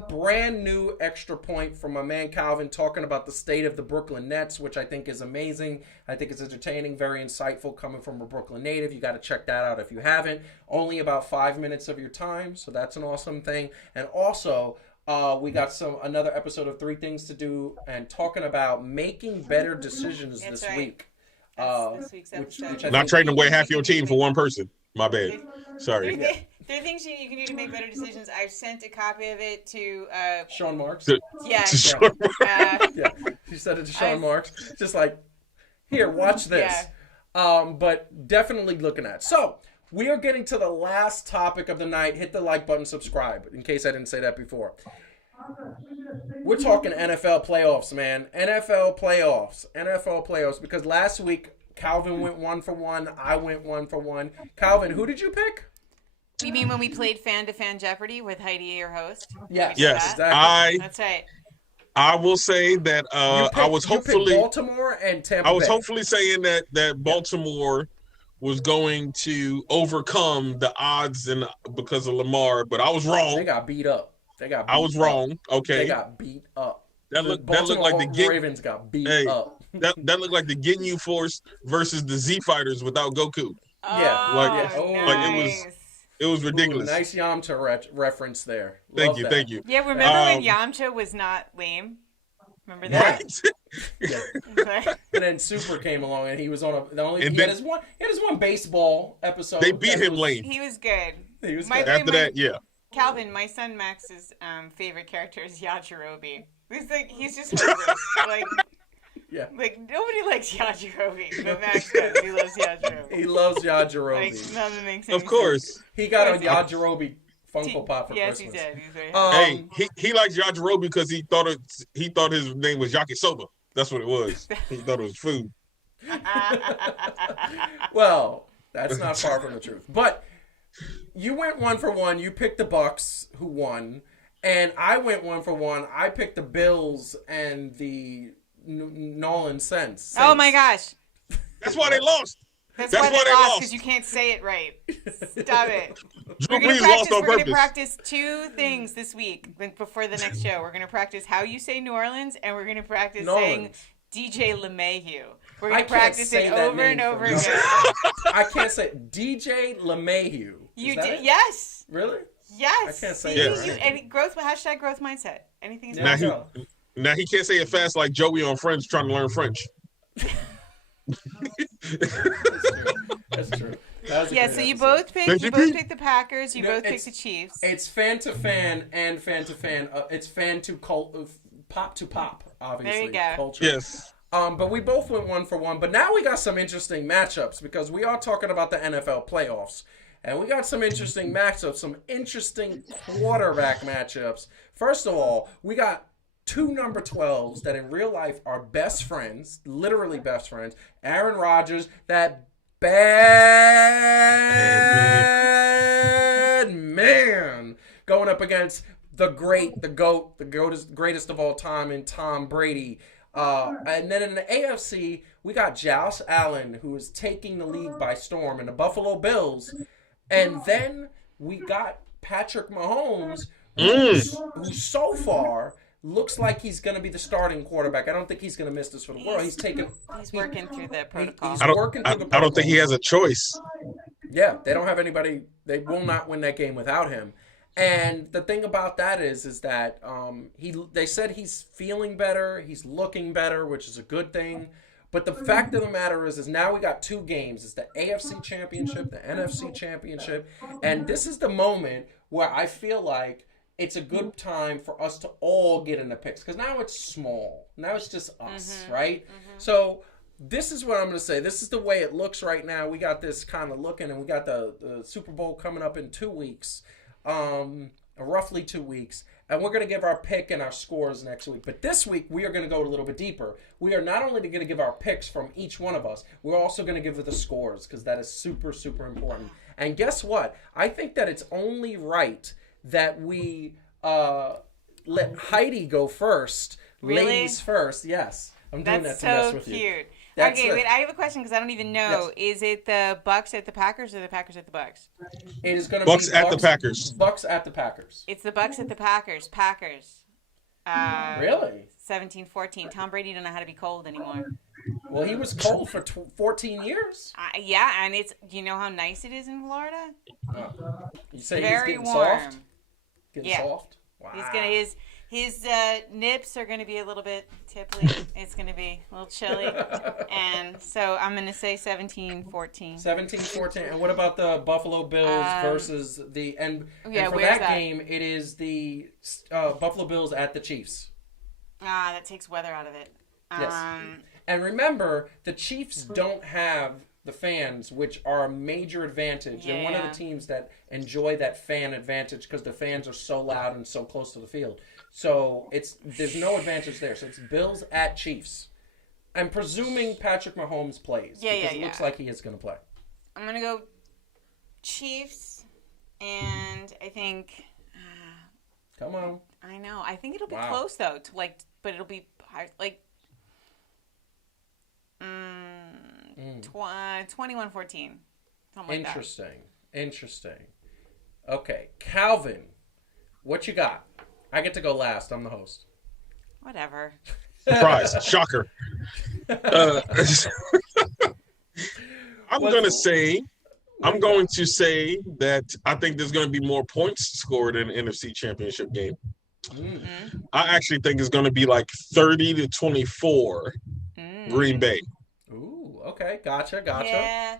brand new extra point from my man Calvin talking about the state of the Brooklyn Nets, which I think is amazing. I think it's entertaining, very insightful, coming from a Brooklyn native. You got to check that out if you haven't. Only about 5 minutes of your time, so that's an awesome thing. And also, we got another episode of 3 Things to Do and talking about making better decisions this week. This week's episode. Not trading away half your team for one person. My bad. Sorry. There are things you can do to make better decisions. I've sent a copy of it to Sean Marks. Yeah. She sent it to Sean Marks. Just like, here, watch this. Yeah. But definitely looking at. So we are getting to the last topic of the night. Hit the like button, subscribe, in case I didn't say that before. We're talking NFL playoffs, man. NFL playoffs. Because last week Calvin went 1 for 1. I went 1 for 1. Calvin, who did you pick? You mean when we played Fan to Fan Jeopardy with Heidi, your host? Yes, exactly. That's right. I will say that I was hopefully Baltimore and Tampa I was Bay. hopefully saying that Baltimore was going to overcome the odds and because of Lamar, but I was wrong. They got beat up. I was wrong. Okay. They got beat up. That looked like the Ravens got beat up. That looked like the Ginyu Force versus the Z Fighters without Goku. It was ridiculous. Ooh, nice Yamcha reference there. Thank you. Yeah, remember when Yamcha was not lame? Remember that? And then Super came along, and he was on he had his one baseball episode. They beat him lame. He was good. After that, yeah. Calvin, my son Max's favorite character is Yajirobe. He's just hilarious. Like nobody likes Yajirobe, but Max does. He loves Yajirobe. He loves Yajirobe. Nothing makes sense. Of course. He got a Yajirobe Funko Pop for yes, Christmas. Yes, he did. He's very happy. Hey, he likes Yajirobe because he thought his name was Yakisoba. That's what it was. He thought it was food. Well, that's not far from the truth. But you went 1 for 1. You picked the Bucks, who won, and I went 1 for 1. I picked the Bills and the Nolan Saints. Oh my gosh! That's why they lost. That's why they lost because you can't say it right. Stop it. We're going to practice 2 things this week before the next show. We're going to practice how you say New Orleans, and we're going to practice saying DJ LeMahieu. We're going to practice it over and over again. I can't say DJ LeMahieu. You did, yes. Really? Yes. I can't say yes. that. Any growth mindset. Anything is now he can't say it fast like Joey on Friends trying to learn French. That's true. Yeah, so you both picked the Packers. You both picked the Chiefs. It's fan to fan and fan to fan. It's fan to pop to pop. Obviously, there you go. Culture. Yes. But we both went 1 for 1. But now we got some interesting matchups because we are talking about the NFL playoffs, and we got some interesting matchups, some interesting quarterback matchups. First of all, we got 2 number 12s that in real life are best friends, literally best friends. Aaron Rodgers, that bad man, going up against the GOAT, the GOAT is greatest of all time, in Tom Brady. And then in the AFC, we got Josh Allen, who is taking the league by storm, and the Buffalo Bills. And then we got Patrick Mahomes, who so far looks like he's going to be the starting quarterback. I don't think he's going to miss this for the world. He's working through the protocol. He's working through the protocol. I don't think he has a choice. Yeah, they don't have anybody. They will not win that game without him. And the thing about that is that they said he's feeling better, he's looking better, which is a good thing. But the fact of the matter is now we got 2 games. It's the AFC Championship, the NFC Championship, and this is the moment where I feel like it's a good time for us to all get in the picks because now it's small. Now it's just us, right? So this is what I'm going to say. This is the way it looks right now. We got this kind of looking, and we got the Super Bowl coming up in 2 weeks. Roughly 2 weeks, and we're going to give our pick and our scores next week. But this week, we are going to go a little bit deeper. We are not only going to give our picks from each one of us, we're also going to give the scores because that is super, super important. And guess what? I think that it's only right that we let Heidi go first. Really? Ladies first, yes. I'm doing that to mess with you. That's so cute. That's okay, it. wait, I have a question because I don't even know. Yes. Is it the Bucks at the Packers or the Packers at the Bucks? It is going to Bucks be at the Packers. Bucks at the Packers. It's the Bucks at the Packers. Packers. Really? 17-14. Tom Brady don't know how to be cold anymore. Well, he was cold for 14 years. Yeah, and it's. Do you know how nice it is in Florida? You say very he's getting warm. soft? Getting soft? Wow. He's gonna his nips are gonna be a little bit tipply. It's gonna be a little chilly, and so I'm gonna say 17-14. 17-14. And what about the Buffalo Bills versus the and for that game it is the Buffalo Bills at the Chiefs. That takes weather out of it. Yes. And remember, the Chiefs don't have the fans, which are a major advantage. Yeah. And one of the teams that enjoy that fan advantage because the fans are so loud and so close to the field. So there's no advantage there. So it's Bills at Chiefs. I'm presuming Patrick Mahomes plays. Because it looks like he is going to play. I'm going to go Chiefs, and I think... Come on. I know. I think it'll be close, though. But it'll be, 21-14. Something like that. Interesting. Okay. Calvin, what you got? I get to go last. I'm the host. Whatever. Surprise. Shocker. I'm going to say that I think there's going to be more points scored in the NFC Championship game. Mm-hmm. I actually think it's going to be like 30-24 Green Bay. Ooh, okay. Gotcha. Yeah.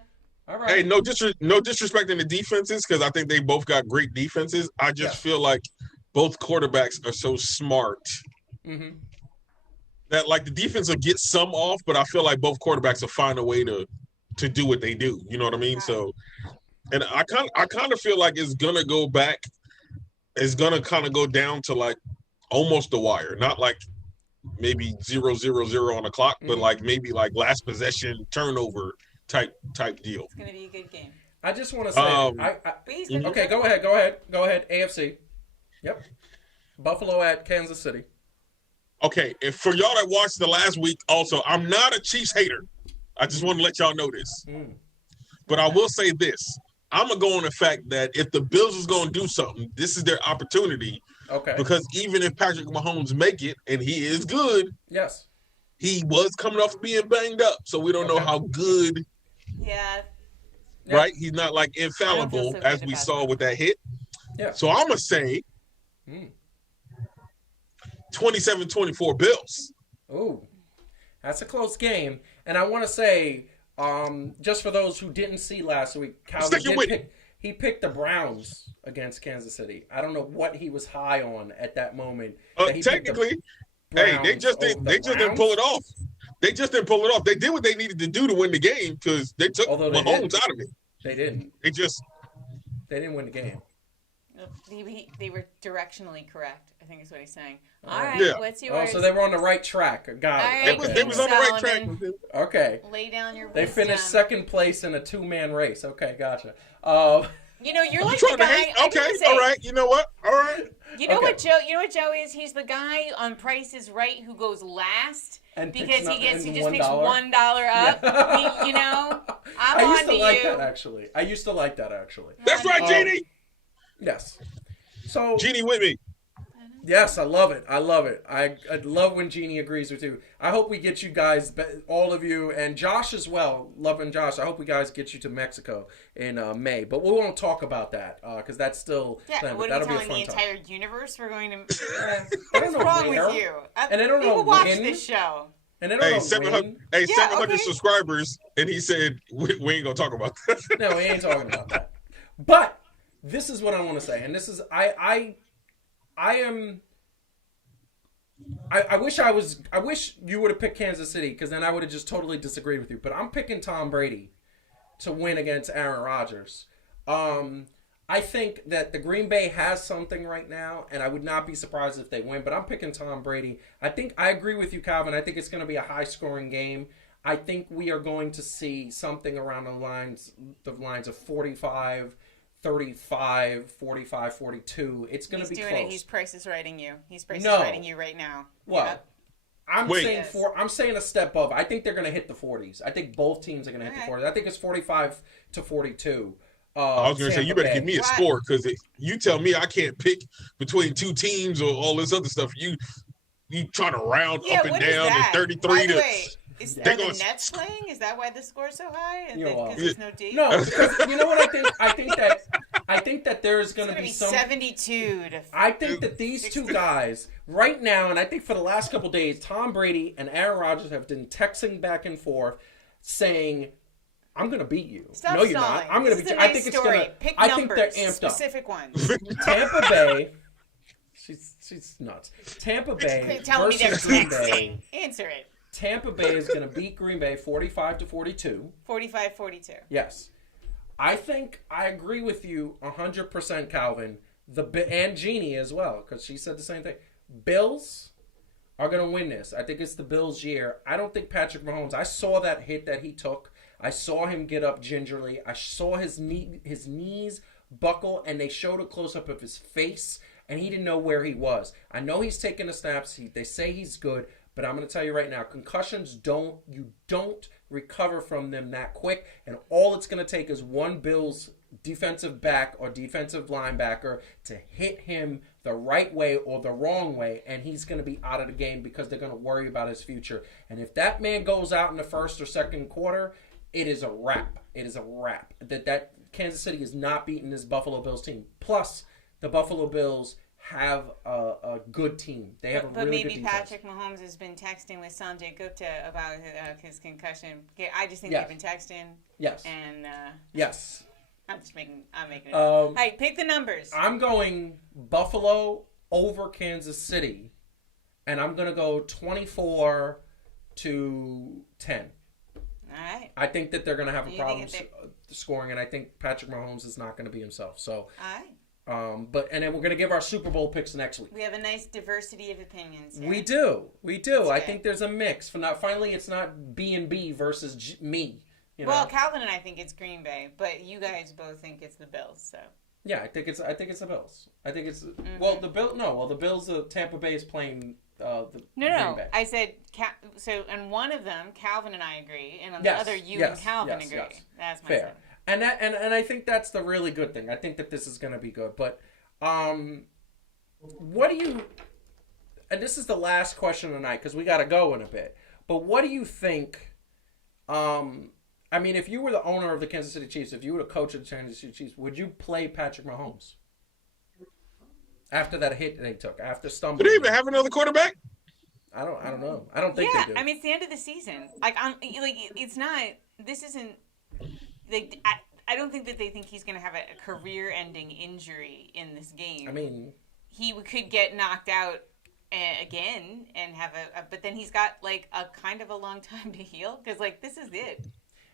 All right. Hey, no disrespecting the defenses because I think they both got great defenses. I just feel like both quarterbacks are so smart that like the defense will get some off, but I feel like both quarterbacks will find a way to do what they do. You know what I mean? So, and I kind of feel like it's gonna go back is gonna kind of go down to like almost the wire, not like maybe 0-0-0 on the clock, but like maybe like last possession turnover type deal. It's gonna be a good game. I just want to say, okay, go ahead. AFC. Yep. Buffalo at Kansas City. Okay, and for y'all that watched the last week, also, I'm not a Chiefs hater. I just want to let y'all know this. But I will say this. I'm going to go on the fact that if the Bills is going to do something, this is their opportunity. Okay. Because even if Patrick Mahomes make it, and he is good, yes, he was coming off of being banged up, so we don't know how good. Yeah. Right? He's not like infallible as we saw with that hit. Yeah. So I'm going to say 27-24 Bills. Ooh, that's a close game. And I want to say, just for those who didn't see last week, Calvin he picked the Browns against Kansas City. I don't know what he was high on at that moment. Technically, they just didn't pull it off. They just didn't pull it off. They did what they needed to do to win the game because they took Mahomes out of it. They didn't. They didn't win the game. They were directionally correct, I think is what he's saying. All right, what's yours? Oh, so they were on the right track. Got it. All right, they was on the right track. Okay. Lay down your They wisdom. finished second place in a 2-man race. Okay, gotcha. You know, you're like the guy. Okay, all right. You know what? All right. You know what Joe? You know what Joe is? He's the guy on Price is Right who goes last and because he just picks $1 up. Yeah. You know, I used to like that actually. That's right, Jeannie. Yes. So Jeannie with me. Yes, I love it. I love when Jeannie agrees with you. I hope we get you guys, all of you, and Josh as well. Loving Josh. I hope we guys get you to Mexico in May. But we won't talk about that because that's still. Yeah, what are you telling the entire universe we're going to? What's wrong with you? And they don't know who watch when. this show. And they don't know 700 subscribers, and he said we ain't gonna talk about that. No, we ain't talking about that. But this is what I want to say, and this is I wish you would have picked Kansas City because then I would have just totally disagreed with you. But I'm picking Tom Brady to win against Aaron Rodgers. I think that the Green Bay has something right now, and I would not be surprised if they win. But I'm picking Tom Brady. I agree with you, Calvin. I think it's going to be a high-scoring game. I think we are going to see something around the lines of 45. 35, 45, 42. It's going to be close. He's Price is Righting you. He's Price is Righting you right now. Well, I'm saying a step above. I think they're going to hit the 40s. I think both teams are going to hit the 40s. I think it's 45 to 42. I was going to say, you better give me a score because you tell me I can't pick between two teams or all this other stuff. You try to round up and down and 33 to... Is the Nets playing? Is that why the score's so high? Because there's no D? No, because you know what I think? I think that there's going to be some 72 to I think that these 60. Two guys right now, and I think for the last couple of days, Tom Brady and Aaron Rodgers have been texting back and forth saying, "I'm going to beat you." Stop no, you're stalling. not. I'm going to beat you. Nice I think story. it's going to. Pick I numbers, think they're amped specific up. Ones. Tampa Bay. She's nuts. Tampa Bay versus Green Bay. Answer it. Tampa Bay is going to beat Green Bay 45 to 42. 45-42. Yes. I think I agree with you 100%, Calvin. And Jeannie as well, because she said the same thing. Bills are going to win this. I think it's the Bills' year. I don't think Patrick Mahomes. I saw that hit that he took. I saw him get up gingerly. I saw his knees buckle, and they showed a close-up of his face, and he didn't know where he was. I know he's taking the snaps. They say he's good. But I'm going to tell you right now, concussions you don't recover from them that quick. And all it's going to take is one Bills defensive back or defensive linebacker to hit him the right way or the wrong way. And he's going to be out of the game because they're going to worry about his future. And if that man goes out in the first or second quarter, it is a wrap. It is a wrap. That Kansas City is not beating this Buffalo Bills team. Plus, the Buffalo Bills have a good team. They have a really good defense. But maybe Patrick Mahomes has been texting with Sanjay Gupta about his concussion. I just think they've been texting. Yes. And yes. I'm making it up. Hey, pick the numbers. I'm going Buffalo over Kansas City, and I'm going to go 24 to 10. All right. I think that they're going to have a problem scoring, and I think Patrick Mahomes is not going to be himself. So, all right. But and then we're gonna give our Super Bowl picks next week. We have a nice diversity of opinions here. We do. I think there's a mix. Finally, it's not B&B versus me. You know? Well, Calvin and I think it's Green Bay, but you guys both think it's the Bills. So. Yeah, I think it's the Bills. I think it's the Bills. Tampa Bay is playing. Green Bay. I said so. On one of them, Calvin and I agree, and on the other, you and Calvin agree. Yes. That's my fair. And I think that's the really good thing. I think that this is going to be good. But what do you? And this is the last question tonight because we got to go in a bit. But what do you think? I mean, if you were the owner of the Kansas City Chiefs, if you were the coach of the Kansas City Chiefs, would you play Patrick Mahomes after that hit they took, after stumbling? Do they even have another quarterback? I don't know. I don't think they do. I mean, it's the end of the season. It's not. This isn't. I don't think that they think he's going to have a career-ending injury in this game. I mean, he could get knocked out again and have but then he's got a kind of a long time to heal because this is it.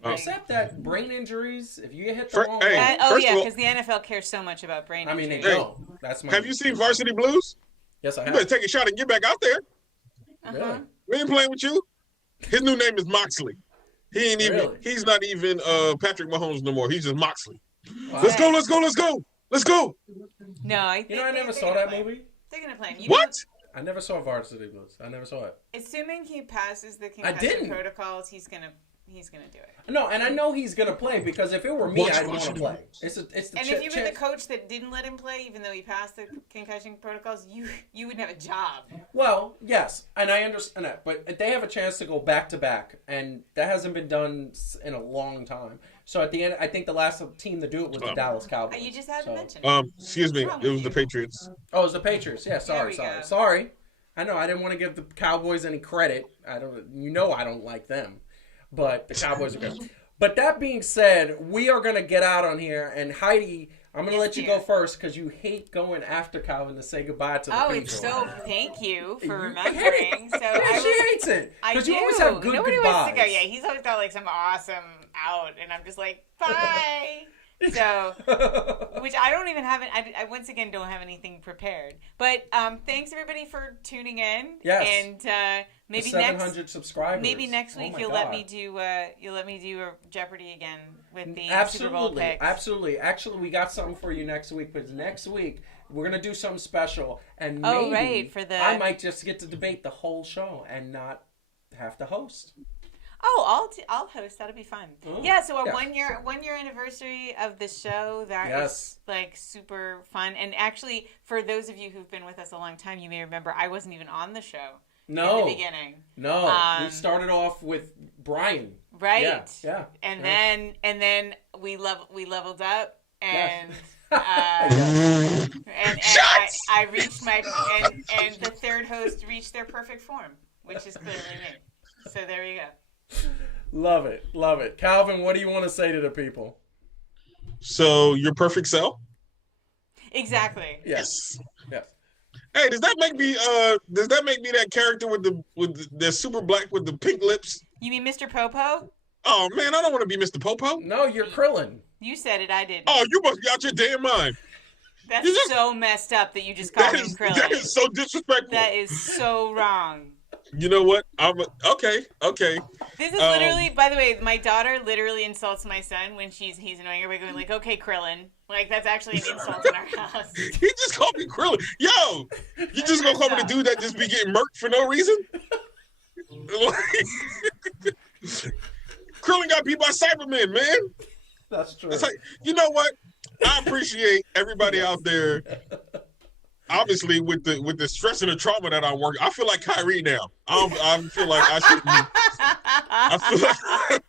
Except that brain injuries, if you hit the wrong because the NFL cares so much about brain injuries. I mean, they don't. Have you seen Varsity Blues? Yes, I have. You better take a shot and get back out there. Really? We ain't playing with you. His new name is Moxley. He ain't even. Really? He's not even Patrick Mahomes no more. He's just Moxley. Wow. Let's go. No, I never saw that movie. They're gonna play him. What? I never saw Varsity Blues. I never saw it. Assuming he passes the concussion protocols, he's gonna do it. No, and I know he's gonna play because if it were me, I'd want to play. It's the and if you were the coach that didn't let him play, even though he passed the concussion protocols, you wouldn't have a job. Well, yes, and I understand that, but they have a chance to go back to back, and that hasn't been done in a long time. So at the end, I think the last team to do it was the Dallas Cowboys. You just had to mention. Excuse me, it was the Patriots. Oh, it was the Patriots. Yeah, sorry. I know I didn't want to give the Cowboys any credit. I don't like them. But the Cowboys are good. But that being said, we are going to get out on here. And Heidi, I'm going to let you go first because you hate going after Calvin to say goodbye to the people. It's so thank you for remembering. So she hates it. Because you always have good Nobody goodbyes. Wants to go. Yeah, he's always got some awesome out. And I'm just like, bye. So, which I don't even have. I once again don't have anything prepared. But thanks everybody for tuning in. Yes. And maybe 700 subscribers. Maybe next week you'll let me do a Jeopardy again with the Absolutely. Super Bowl picks. Absolutely. Actually, we got something for you next week. Because next week we're gonna do something special, and maybe I might just get to debate the whole show and not have to host. Oh, I'll host. That'll be fun. Oh, yeah. So a 1 year anniversary of the show. That is super fun. And actually, for those of you who've been with us a long time, you may remember I wasn't even on the show. No. In the beginning. No. We started off with Brian. Right. Yeah. And then we leveled up and. Yes. And I reached and the third host reached their perfect form, which is clearly me. So there you go. Love it. Calvin, what do you want to say to the people? So your perfect self? Exactly. Yes. Hey, does that make me that character with the super black with the pink lips? You mean Mr. Popo? Oh man, I don't want to be Mr. Popo. No, you're Krillin. You said it, I didn't. Oh, you must be out your damn mind. That's so messed up that you just called him Krillin. That is so disrespectful. That is so wrong. You know what? Okay. This is literally, by the way, my daughter literally insults my son when he's annoying her by going like, "Okay, Krillin." Like that's actually an insult in our house. He just called me Krillin. Yo, you just gonna call me the dude that just be getting murked for no reason? Krillin got beat by Cybermen, man. That's true. It's like, you know what? I appreciate everybody out there. Obviously, with the stress and the trauma that I work, I feel like Kyrie now. I feel like I shouldn't. I feel like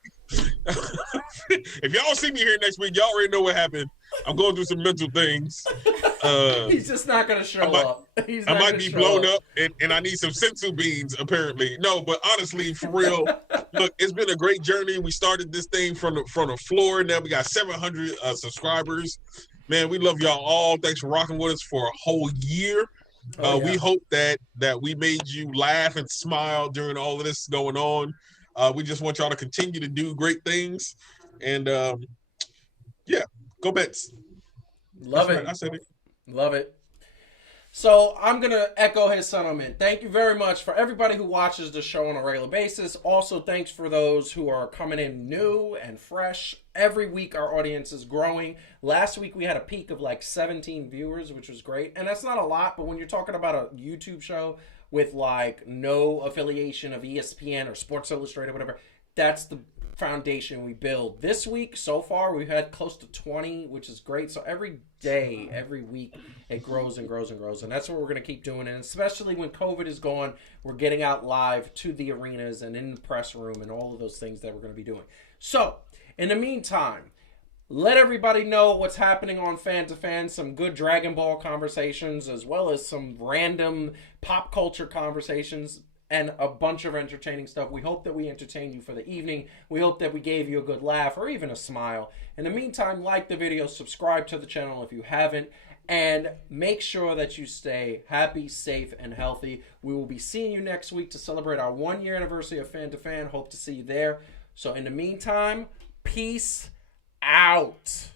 if y'all see me here next week, y'all already know what happened. I'm going through some mental things. He's just not going to show up. I might be blown up, and I need some sensu beans, apparently. No, but honestly, for real, look, it's been a great journey. We started this thing from the floor. Now we got 700 subscribers. Man, we love y'all all. Thanks for rocking with us for a whole year. We hope that we made you laugh and smile during all of this going on. We just want y'all to continue to do great things. And, go Mets. Love it. Right. I said it. Love it. So I'm going to echo his sentiment. Thank you very much for everybody who watches the show on a regular basis. Also, thanks for those who are coming in new and fresh. Every week our audience is growing. Last week we had a peak of like 17 viewers, which was great. And that's not a lot, but when you're talking about a YouTube show with like no affiliation of ESPN or Sports Illustrated, whatever, that's the foundation we build. This week so far we've had close to 20, which is great. So every day, every week, it grows and grows and grows, and that's what we're going to keep doing. And especially when COVID is gone, we're getting out live to the arenas and in the press room and all of those things that we're going to be doing. So in the meantime, let everybody know what's happening on Fan to Fan, some good Dragon Ball conversations as well as some random pop culture conversations and a bunch of entertaining stuff. We hope that we entertained you for the evening. We hope that we gave you a good laugh or even a smile. In the meantime, like the video, subscribe to the channel if you haven't, and make sure that you stay happy, safe, and healthy. We will be seeing you next week to celebrate our 1-year anniversary of Fan to Fan. Hope to see you there. So in the meantime, peace out.